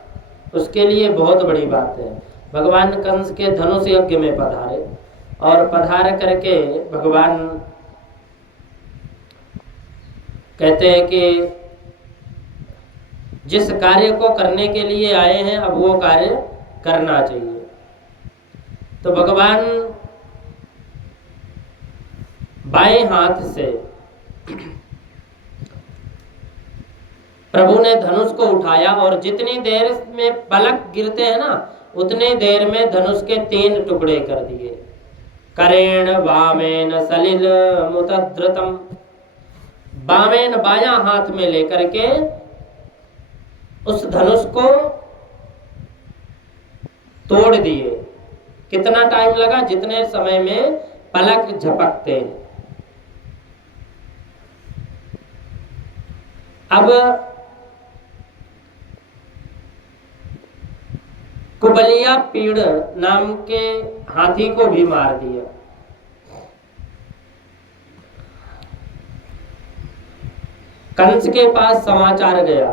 उसके लिए बहुत बड़ी बात है। भगवान कंस के धनुष यज्ञ में पधारे और पधार करके भगवान कहते हैं कि जिस कार्य को करने के लिए आए हैं अब वो कार्य करना चाहिए। तो भगवान बाएं हाथ से प्रभु ने धनुष को उठाया और जितनी देर में पलक गिरते हैं ना, उतने देर में धनुष के 3 टुकड़े कर दिए। करेण वामेन सलिल मुतधृतम, वामेन बायां हाथ में लेकर के उस धनुष को तोड़ दिए। कितना टाइम लगा? जितने समय में पलक झपकते हैं। अब कुबलिया पीड़ नाम के हाथी को भी मार दिया। कंस के पास समाचार गया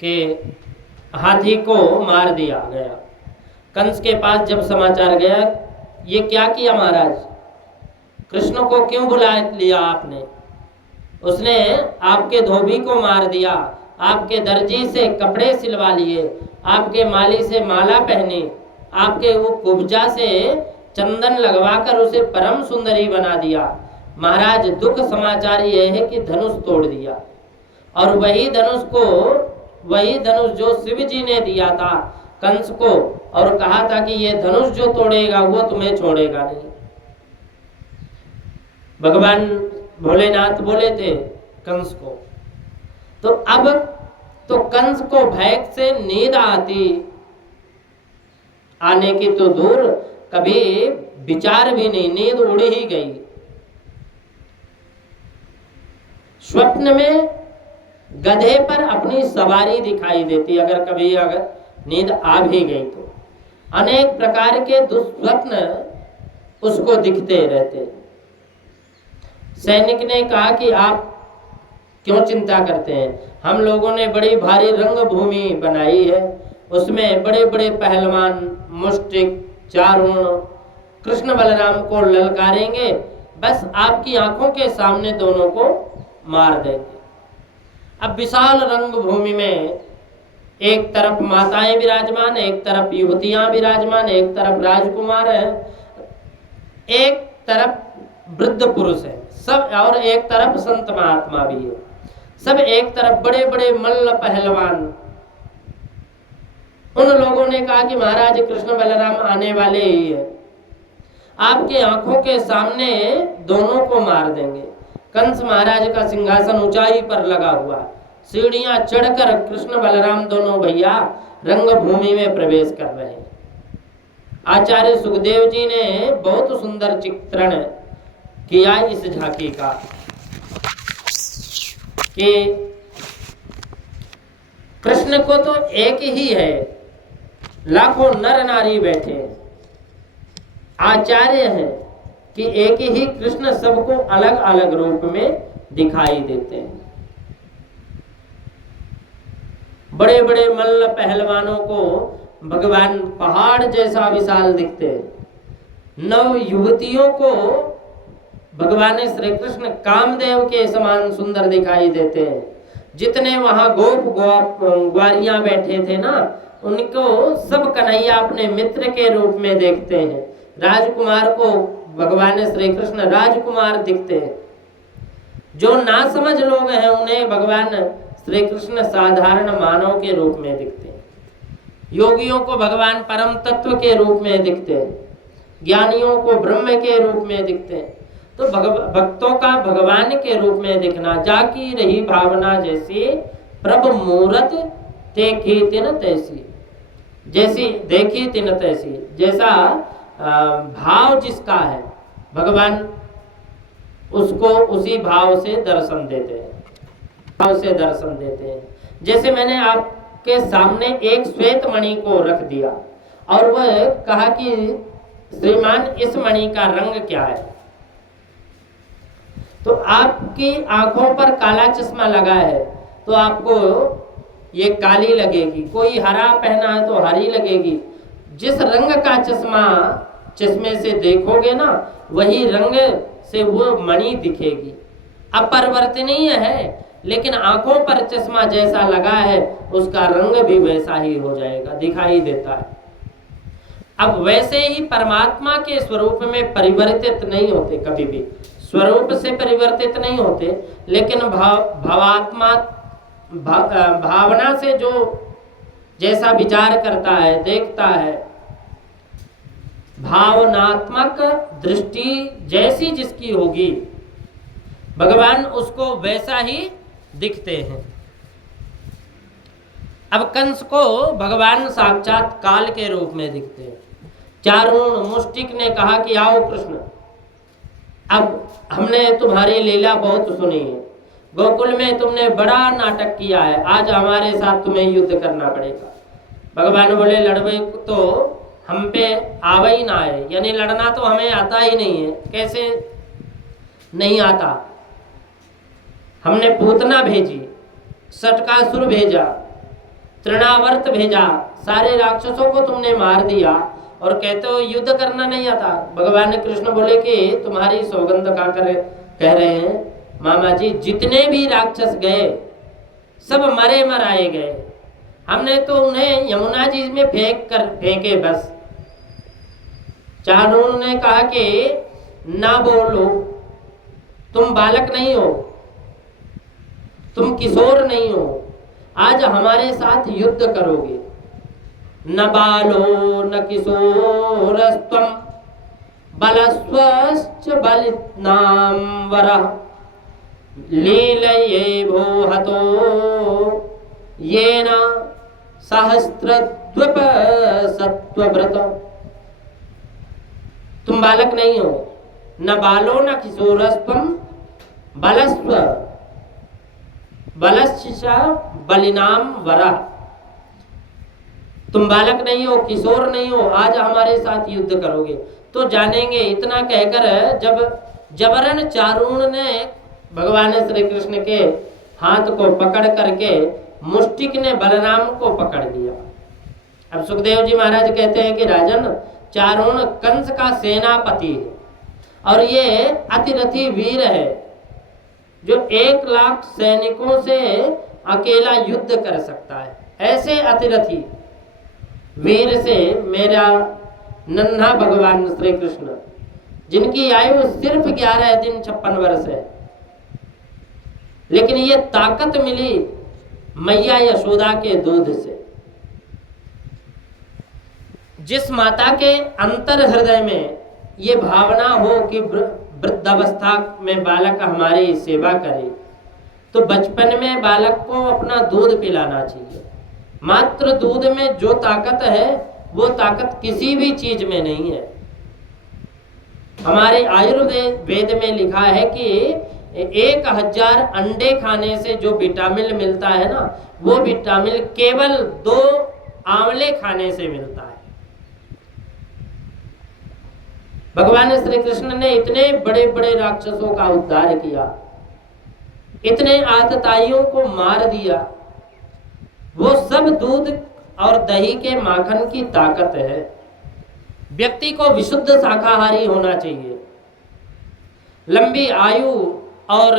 कि हाथी को मार दिया गया। कंस के पास जब समाचार गया, ये क्या किया महाराज, कृष्ण को क्यों बुला लिया आपने? उसने आपके धोबी को मार दिया, आपके दर्जी से कपड़े सिलवा लिए, आपके माली से माला पहनी, आपके वो कुब्जा से चंदन लगवाकर उसे परम सुंदरी बना दिया। महाराज दुख समाचार यह है कि धनुष तोड़ दिया, और वही धनुष जो शिव जी ने दिया था कंस को, और कहा था कि ये धनुष जो तोड़ेगा वो तुम्हें छोड़ेगा नहीं। भगवान भोलेनाथ बोले थे कंस को। तो अब तो कंस को भय से नींद आने की तो दूर, कभी विचार भी नहीं, नींद उड़ ही गई। स्वप्न में गधे पर अपनी सवारी दिखाई देती, अगर नींद आ भी गई तो। अनेक प्रकार के दुस्वप्न उसको दिखते रहते। सैनिक ने कहा कि आप क्यों चिंता करते हैं, हम लोगों ने बड़ी भारी रंग भूमि बनाई है, उसमें बड़े बड़े पहलवान मुष्टिक चारुण कृष्ण बलराम को ललकारेंगे, बस आपकी आंखों के सामने दोनों को मार देंगे। अब विशाल रंग भूमि में एक तरफ माताएं विराजमान, एक तरफ युवतियां विराजमान, एक तरफ राजकुमार है, एक तरफ वृद्ध पुरुष है सब, और एक तरफ संत महात्मा भी है सब, एक तरफ बड़े बड़े मल्ल पहलवान। उन लोगों ने कहा कि महाराज कृष्ण बलराम आने वाले ही है, आपके आंखों के सामने दोनों को मार देंगे। कंस महाराज का सिंहासन ऊंचाई पर लगा हुआ, सीढ़ियां चढ़कर कृष्ण बलराम दोनों भैया रंग भूमि में प्रवेश कर रहे हैं। आचार्य सुखदेव जी ने बहुत सुंदर चित्रण किया इस झांकी का कि कृष्ण को तो एक ही है, लाखों नर नारी बैठे हैं, आचार्य हैं कि एक ही कृष्ण सबको अलग अलग रूप में दिखाई देते हैं। बड़े बड़े मल्ल पहलवानों को भगवान पहाड़ जैसा विशाल दिखते हैं। नव युवतियों को भगवान श्री कृष्ण कामदेव के समान सुंदर दिखाई देते हैं। जितने वहां ग्वारियां बैठे थे ना, उनको सब कन्हैया अपने मित्र के रूप में देखते हैं। राजकुमार को भगवान श्री कृष्ण राजकुमार दिखते हैं। जो नासमझ लोग हैं उन्हें भगवान श्री कृष्ण साधारण मानव के रूप में दिखते हैं। योगियों को भगवान परम तत्व के रूप में दिखते हैं। ज्ञानियों को ब्रह्म के रूप में दिखते हैं। तो भक्तों का भगवान के रूप में दिखना, जाकी रही भावना जैसी प्रभु मूरत देखी तिन तैसी, जैसी देखी तिन तैसी, जैसा भाव जिसका है भगवान उसको उसी भाव से दर्शन देते हैं, भाव से दर्शन देते हैं। जैसे मैंने आपके सामने एक श्वेत मणि को रख दिया और वह कहा कि श्रीमान इस मणि का रंग क्या है, तो आपकी आंखों पर काला चश्मा लगा है तो आपको ये काली लगेगी, कोई हरा पहना है तो हरी लगेगी। जिस रंग का चश्मे से देखोगे ना वही रंग से वो मणि दिखेगी। अपरिवर्तनीय है, लेकिन आंखों पर चश्मा जैसा लगा है उसका रंग भी वैसा ही हो जाएगा, दिखाई देता है। अब वैसे ही परमात्मा के स्वरूप में परिवर्तित नहीं होते, कभी भी स्वरूप से परिवर्तित नहीं होते, लेकिन भावात्मा भावना से जो जैसा विचार करता है, देखता है, भावनात्मक दृष्टि जैसी जिसकी होगी भगवान उसको वैसा ही दिखते हैं। अब कंस को भगवान साक्षात काल के रूप में दिखते हैं। चारूण मुष्टिक ने कहा कि आओ कृष्ण, अब हमने तुम्हारी लीला बहुत सुनी है, गोकुल में तुमने बड़ा नाटक किया है, आज हमारे साथ तुम्हें युद्ध करना पड़ेगा। भगवान बोले लड़वे तो हम पे आवा ही ना है, यानी लड़ना तो हमें आता ही नहीं है। कैसे नहीं आता? हमने पूतना भेजी, सटकासुर भेजा, तृणावर्त भेजा, सारे राक्षसों को तुमने मार दिया और कहते हो युद्ध करना नहीं आता। भगवान कृष्ण बोले कि तुम्हारी सौगंध का कर कह रहे हैं मामा जी, जितने भी राक्षस गए सब मरे मराए गए, हमने तो उन्हें यमुना जी में फेंके बस। चारूण ने कहा कि ना बोलो, तुम बालक नहीं हो, तुम किशोर नहीं हो, आज हमारे साथ युद्ध करोगे। न बालो न किशोरस्त्वं बलस्वश्च बलिनां वरः लीलये भो हतो येन सहस्रद्वप सत्वव्रत। तुम बालक नहीं हो, न बालो न किशोरस्त्वं बलस्व बलश्च बलिनां वरः, तुम बालक नहीं हो, किशोर नहीं हो, आज हमारे साथ युद्ध करोगे तो जानेंगे। इतना कहकर जब जबरन चारूण ने भगवान श्री कृष्ण के हाथ को पकड़ करके मुष्टिक ने बलराम को पकड़ लिया। अब सुखदेव जी महाराज कहते हैं कि राजन, चारूण कंस का सेनापति है और ये अतिरथी वीर है जो 1,00,000 सैनिकों से अकेला युद्ध कर सकता है। ऐसे अतिरथी वीर से मेरा नन्हा भगवान श्री कृष्ण, जिनकी आयु सिर्फ 11 दिन 56 वर्ष है, लेकिन ये ताकत मिली मैया यशोदा के दूध से। जिस माता के अंतर हृदय में ये भावना हो कि वृद्धावस्था में बालक हमारी सेवा करे, तो बचपन में बालक को अपना दूध पिलाना चाहिए। मात्र दूध में जो ताकत है वो ताकत किसी भी चीज में नहीं है। हमारे आयुर्वेद वेद में लिखा है कि 1000 अंडे खाने से जो विटामिन मिलता है ना, वो विटामिन केवल 2 आंवले खाने से मिलता है। भगवान श्री कृष्ण ने इतने बड़े बड़े राक्षसों का उद्धार किया, इतने आतताइयों को मार दिया, वो सब दूध और दही के माखन की ताकत है। व्यक्ति को विशुद्ध शाकाहारी होना चाहिए। लंबी आयु और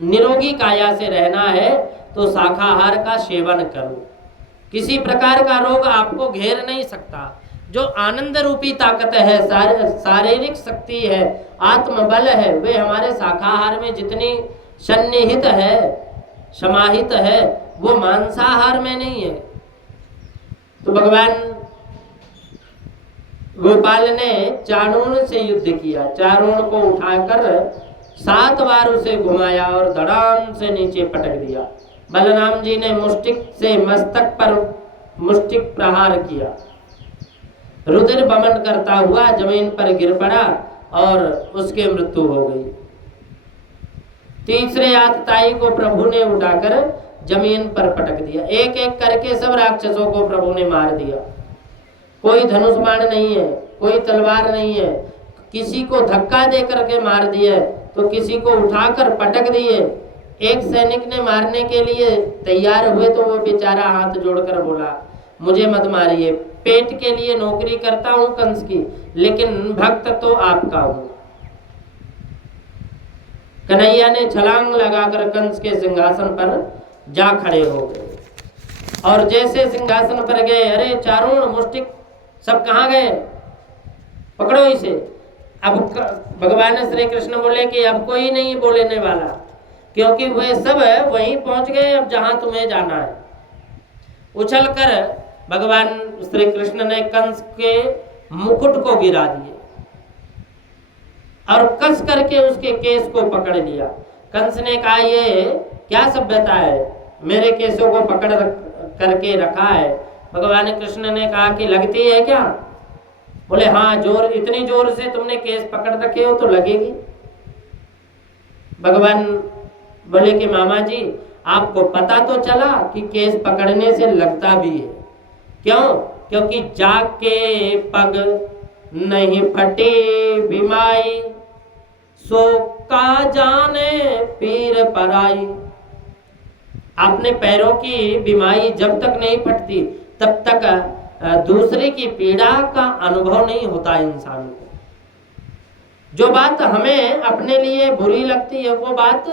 निरोगी काया से रहना है तो शाकाहार का सेवन करो। किसी प्रकार का रोग आपको घेर नहीं सकता। जो आनंद रूपी ताकत है, शारीरिक शक्ति है, आत्मबल है, वे हमारे शाकाहार में जितनी सन्निहित है, समाहित है, वो मांसाहार में नहीं है। तो भगवान गोपाल ने चाणूर से युद्ध किया, चाणूर को उठाकर 7 बार उसे घुमाया और धड़ाम से नीचे पटक दिया। बलराम जी ने मुष्टिक से मस्तक पर मुष्टिक प्रहार किया। रुधिर बमन करता हुआ जमीन पर गिर पड़ा और उसकी मृत्यु हो गई। तीसरे आतताई को प्रभु ने उठाकर जमीन पर पटक दिया। एक एक करके सब राक्षसों को प्रभु ने मार दिया। कोई धनुष बाण नहीं है, कोई तलवार नहीं है, किसी को धक्का दे करके मार दिया तो किसी को उठाकर पटक दिए। एक सैनिक ने मारने के लिए तैयार हुए तो वो बेचारा हाथ जोड़कर बोला, मुझे मत मारिए, पेट के लिए नौकरी करता हूं कंस की, लेकिन भक्त तो आपका हूं। कन्हैया ने छलांग लगाकर कंस के सिंहासन पर जा खड़े हो गए और जैसे सिंहासन पर गए, अरे चारुण मुष्टिक सब कहाँ गए, पकड़ो इसे। अब भगवान श्री कृष्ण बोले कि अब कोई नहीं बोलने वाला, क्योंकि वे सब वहीं पहुंच गए अब जहां तुम्हें जाना है। उछलकर भगवान श्री कृष्ण ने कंस के मुकुट को गिरा दिए और कस करके उसके केस को पकड़ लिया। कंस ने कहा, ये क्या सभ्यता है, मेरे केसों को पकड़ करके रखा है। भगवान कृष्ण ने कहा कि लगती है क्या? बोले हाँ, जोर, इतनी जोर से तुमने केस पकड़ रखे हो तो लगेगी। भगवान बोले कि मामा जी, आपको पता तो चला कि केस पकड़ने से लगता भी है। क्यों? क्योंकि जाके पग नहीं फटी बीमाई, सो का जाने पीर पराई। अपने पैरों की बीमारी जब तक नहीं फटती तब तक दूसरे की पीड़ा का अनुभव नहीं होता इंसान को। जो बात हमें अपने लिए बुरी लगती है वो बात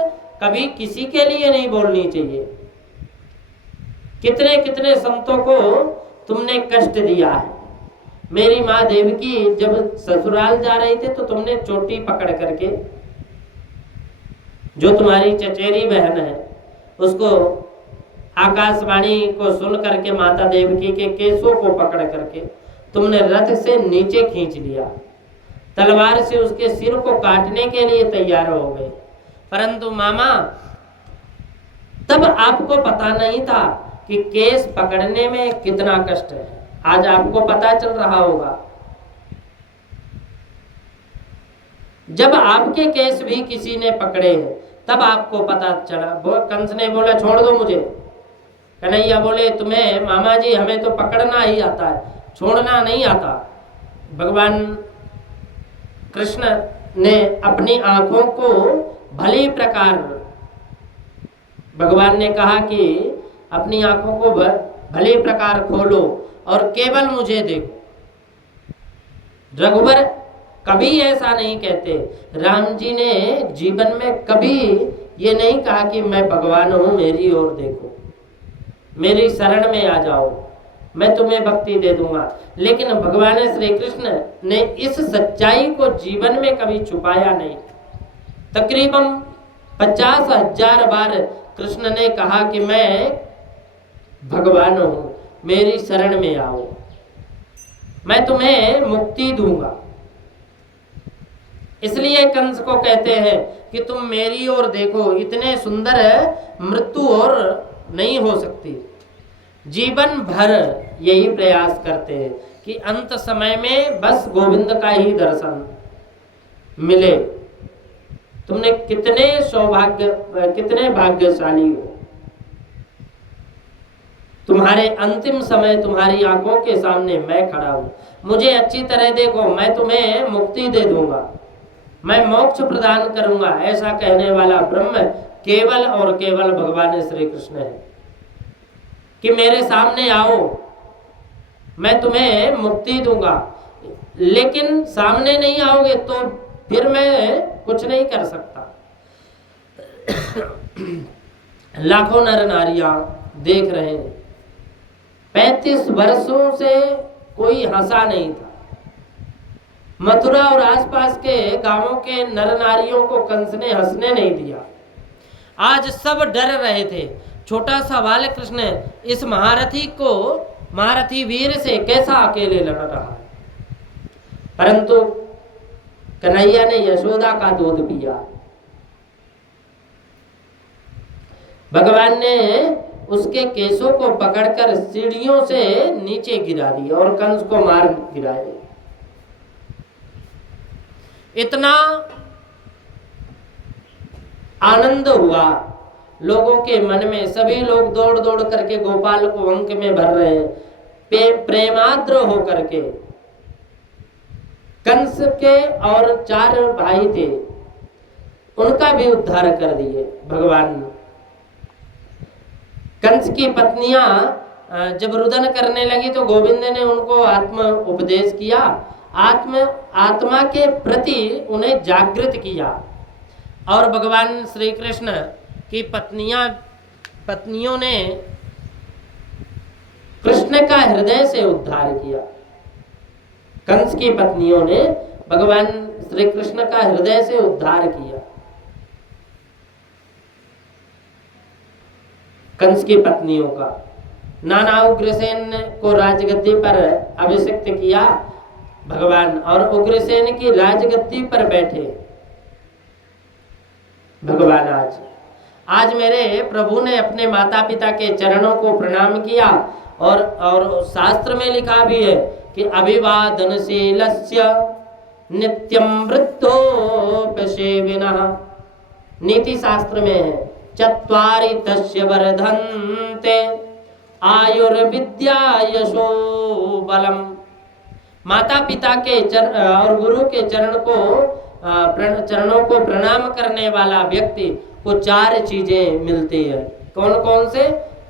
कभी किसी के लिए नहीं बोलनी चाहिए। कितने कितने संतों को तुमने कष्ट दिया है। मेरी माँ देवकी जब ससुराल जा रही थे तो तुमने चोटी पकड़ करके, जो तुम्हारी चचेरी बहन है, उसको आकाशवाणी को सुन करके माता देवकी के केसों को पकड़ करके तुमने रथ से नीचे खींच लिया, तलवार से उसके सिर को काटने के लिए तैयार हो गए। परंतु मामा, तब आपको पता नहीं था कि केस पकड़ने में कितना कष्ट है। आज आपको पता चल रहा होगा। जब आपके केस भी किसी ने पकड़े हैं तब आपको पता चला। कंस ने बोला छोड़ दो मुझे। कन्हैया बोले तुम्हें मामा जी, हमें तो पकड़ना ही आता है, छोड़ना नहीं आता। भगवान कृष्ण ने अपनी आंखों को भली प्रकार, भगवान ने कहा कि अपनी आंखों को भली प्रकार खोलो और केवल मुझे देखो। रघुवर कभी ऐसा नहीं कहते। राम जी ने जीवन में कभी ये नहीं कहा कि मैं भगवान हूं, मेरी ओर देखो, मेरी शरण में आ जाओ, मैं तुम्हें भक्ति दे दूंगा। लेकिन भगवान श्री कृष्ण ने इस सच्चाई को जीवन में कभी छुपाया नहीं। तकरीबन 50,000 बार कृष्ण ने कहा कि मैं भगवान हूं, मेरी शरण में आओ, मैं तुम्हें मुक्ति दूंगा। इसलिए कंस को कहते हैं कि तुम मेरी ओर देखो, इतने सुंदर मृत्यु और नहीं हो सकती। जीवन भर यही प्रयास करते हैं कि अंत समय में बस गोविंद का ही दर्शन मिले। तुमने कितने भाग्यशाली हो। तुम्हारे अंतिम समय तुम्हारी आंखों के सामने मैं खड़ा हूं। मुझे अच्छी तरह देखो, मैं तुम्हें मुक्ति दे दूंगा, मैं मोक्ष प्रदान करूंगा। ऐसा कहने वाला ब्रह्म केवल और केवल भगवान श्री कृष्ण है कि मेरे सामने आओ, मैं तुम्हें मुक्ति दूंगा। लेकिन सामने नहीं आओगे तो फिर मैं कुछ नहीं कर सकता। लाखों नर नारियां देख रहे हैं, 35 वर्षों से कोई हंसा नहीं था। मथुरा और आसपास के गांवों के नर नारियों को कंस ने हंसने नहीं दिया। आज सब डर रहे थे, छोटा सा बाल कृष्ण इस महारथी वीर से कैसा अकेले लड़ रहा है। परंतु कन्हैया ने यशोदा का दूध पिया। भगवान ने उसके केसों को पकड़कर सीढ़ियों से नीचे गिरा दिया और कंस को मार गिराए। इतना आनंद हुआ लोगों के मन में, सभी लोग दौड़ दौड़ करके गोपाल को अंक में भर रहे हैं, प्रेमाद्र होकर के। कंस के और 4 भाई थे, उनका भी उद्धार कर दिए भगवान ने। कंस की पत्नियां जब रुदन करने लगी तो गोविंद ने उनको आत्म उपदेश किया, आत्मा के प्रति उन्हें जागृत किया। और भगवान श्री कृष्ण की पत्नियों ने कृष्ण का हृदय से उद्धार किया। कंस की पत्नियों ने भगवान श्री कृष्ण का हृदय से उद्धार किया। कंस की पत्नियों का नाना उग्रसेन को राजगद्दी पर अभिषिक्त किया भगवान, और उग्रसेन की राजगद्दी पर बैठे भगवान। आज मेरे प्रभु ने अपने माता पिता के चरणों को प्रणाम किया, और शास्त्र में लिखा भी है कि अभिवादनशीलस्य नित्यं वृद्धोपसेविनः। नीति शास्त्र में है चत्वारि तस्य वर्धन्ते आयुर्विद्या यशो बलम। माता पिता के और गुरु के चरणों को प्रणाम करने वाला व्यक्ति को 4 चीजें मिलती है। कौन कौन से?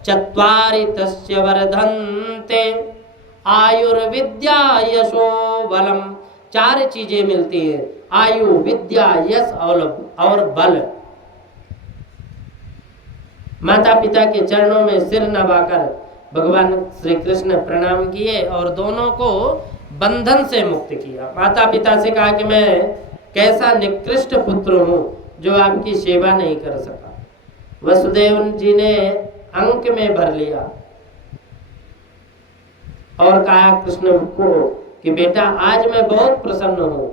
चत्वारि तस्य वर्धन्ते आयुर्विद्या यशो बलम। 4 चीजें मिलती है, आयु, विद्या, यश और बल। माता पिता के चरणों में सिर नवाकर भगवान श्री कृष्ण प्रणाम किए और दोनों को बंधन से मुक्त किया। माता पिता से कहा कि मैं कैसा निकृष्ट पुत्र हूँ जो आपकी सेवा नहीं कर सका। वसुदेव जी ने अंक में भर लिया और कहा कृष्ण को कि बेटा आज मैं बहुत प्रसन्न हूँ।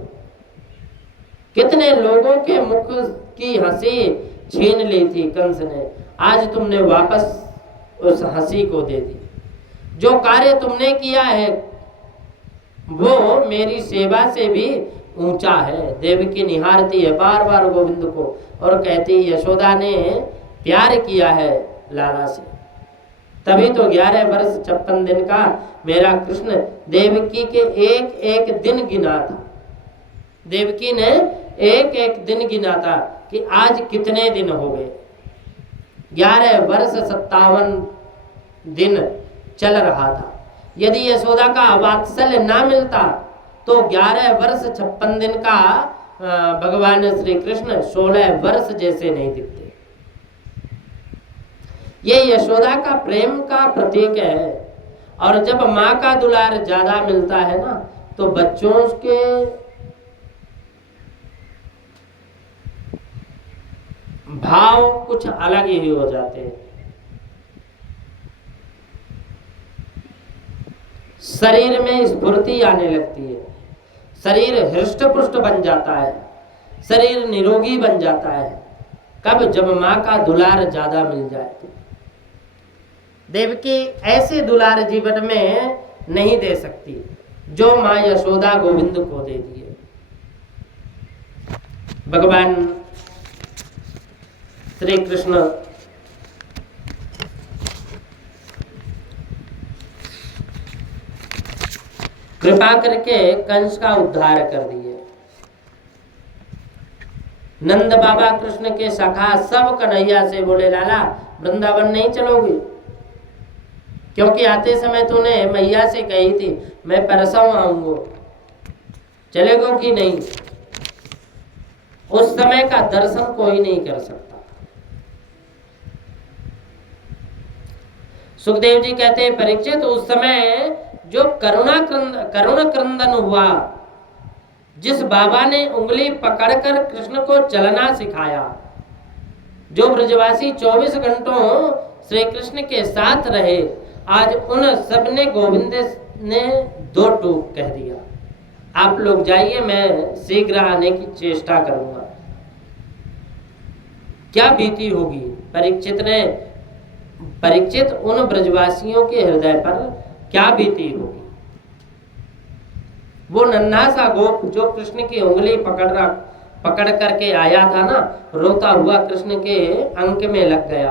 कितने लोगों के मुख की हंसी छीन ली थी कंस ने, आज तुमने वापस उस हंसी को दे दी। जो कार्य तुमने किया है वो मेरी सेवा से भी ऊंचा है। देवकी निहारती है बार बार गोविंद को और कहती यशोदा ने प्यार किया है लाला से, तभी तो 11 वर्ष 56 दिन का मेरा कृष्ण देवकी के एक एक दिन गिना था। देवकी ने एक एक दिन गिना था कि आज कितने दिन हो गए। 11 वर्ष 57 दिन चल रहा था। यदि यशोदा का वात्सल्य ना मिलता तो 11 वर्ष 56 दिन का भगवान श्री कृष्ण 16 वर्ष जैसे नहीं दिखते। ये यशोदा का प्रेम का प्रतीक है। और जब माँ का दुलार ज्यादा मिलता है ना तो बच्चों के भाव कुछ अलग ही हो जाते हैं। शरीर में स्फूर्ति आने लगती है, शरीर हृष्ट पुष्ट बन जाता है, शरीर निरोगी बन जाता है। कब? जब माँ का दुलार ज्यादा मिल जाए। देवकी ऐसे दुलार जीवन में नहीं दे सकती जो माँ यशोदा गोविंद को दे दिए। भगवान श्री कृष्ण कृपा करके कंस का उद्धार कर दिए। नंद बाबा कृष्ण के सखा सब कन्हैया से बोले लाला वृंदावन नहीं चलोगे? क्योंकि आते समय तूने मैया से कही थी मैं परसों आऊंगा, चलेगो कि नहीं? उस समय का दर्शन कोई नहीं कर सकता। सुखदेव जी कहते हैं परीक्षित उस समय जो करुण क्रंदन हुआ, जिस बाबा ने उंगली पकड़कर कृष्ण को चलना सिखाया, जो ब्रजवासी 24 घंटों श्री कृष्ण के साथ रहे, आज उन सब ने गोविंद ने 2 टूक कह दिया। आप लोग जाइए, मैं शीघ्र आने की चेष्टा करूंगा। क्या बीती होगी परीक्षित उन ब्रजवासियों के हृदय पर क्या बीती होगी। वो नन्हा सा गोप जो कृष्ण की उंगली पकड़ करके आया था ना, रोता हुआ कृष्ण के अंक में लग गया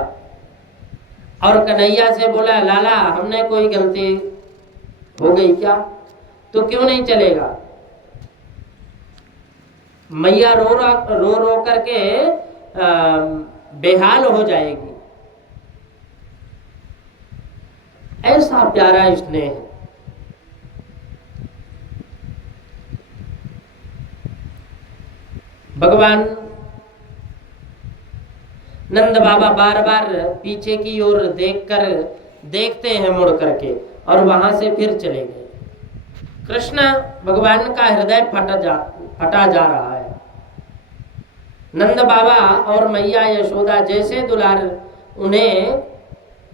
और कन्हैया से बोला, लाला हमने कोई गलती हो गई क्या? तो क्यों नहीं चलेगा? मैया रो करके बेहाल हो जाएगी। ऐसा प्यारा स्नेह है। भगवान नंद बाबा बार बार पीछे की ओर देखते हैं मुड़ करके, और वहां से फिर चले गए। कृष्ण भगवान का हृदय फटा जा रहा है। नंद बाबा और मैया यशोदा जैसे दुलार उन्हें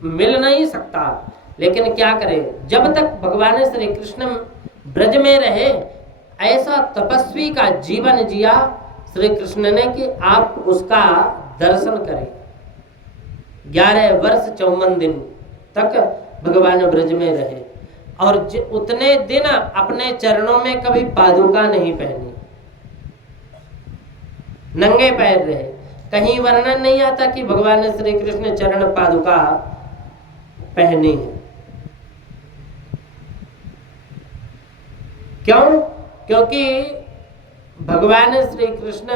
मिल नहीं सकता, लेकिन क्या करें, जब तक भगवान श्री कृष्ण ब्रज में रहे, ऐसा तपस्वी का जीवन जिया श्री कृष्ण ने कि आप उसका दर्शन करें। 11 वर्ष 54 दिन तक भगवान ब्रज में रहे और उतने दिन अपने चरणों में कभी पादुका नहीं पहनी, नंगे पैर रहे। कहीं वर्णन नहीं आता कि भगवान श्री कृष्ण चरण पादुका पहनी है। क्यों? क्योंकि भगवान श्री कृष्ण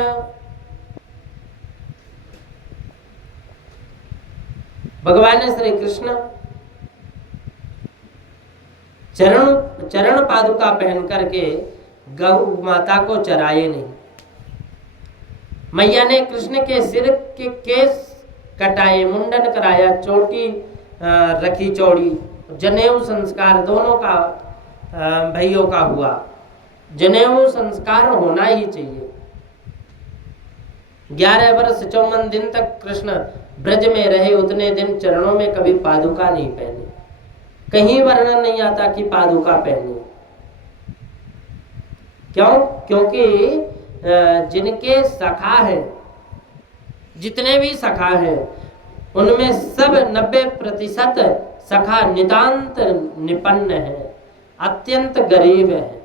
चरण पादुका पहन करके गौ माता को चराए नहीं। मैया ने कृष्ण के सिर के केस कटाए, मुंडन कराया, चोटी रखी चौड़ी, जनेऊ संस्कार दोनों का भाइयों का हुआ। जनेऊ संस्कार होना ही चाहिए। 11 वर्ष 54 दिन तक कृष्ण ब्रज में रहे, उतने दिन चरणों में कभी पादुका नहीं पहनी। कहीं वर्णन नहीं आता कि पादुका पहनी। क्यों? क्योंकि जिनके सखा है, जितने भी सखा है, उनमें सब 90% सखा नितांत निपन्न है, अत्यंत गरीब है।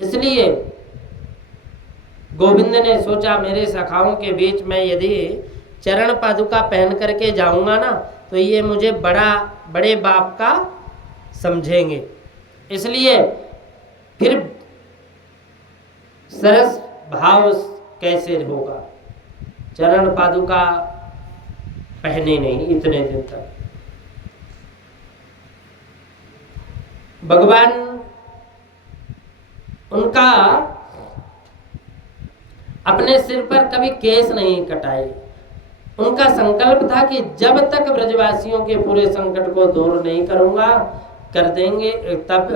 इसलिए गोविंद ने सोचा, मेरे सखाओं के बीच में यदि चरण पादुका पहन करके जाऊंगा ना, तो ये मुझे बड़े बाप का समझेंगे। इसलिए फिर सरस भाव कैसे होगा? चरण पादुका पहने नहीं इतने दिन तक। भगवान उनका अपने सिर पर कभी केस नहीं कटाए। उनका संकल्प था कि जब तक ब्रजवासियों के पूरे संकट को दूर नहीं कर देंगे, तब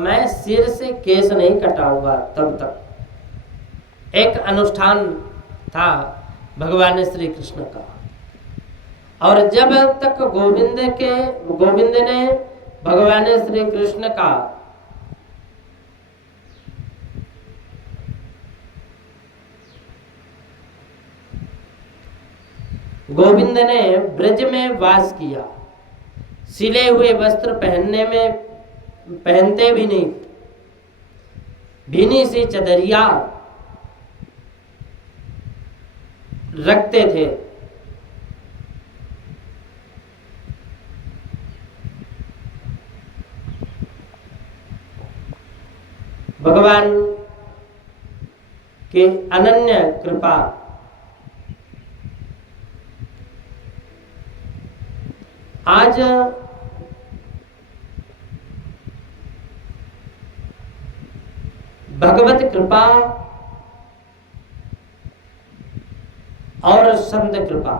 मैं सिर से केस नहीं कटाऊंगा। तब तक एक अनुष्ठान था भगवान श्री कृष्ण का। और जब तक गोविंद ने भगवान श्री कृष्ण का गोविंद ने ब्रज में वास किया, सिले हुए वस्त्र पहनते भी नहीं, भीनी सी चदरिया रखते थे। भगवान के अनन्य कृपा आज भगवत कृपा और संत कृपा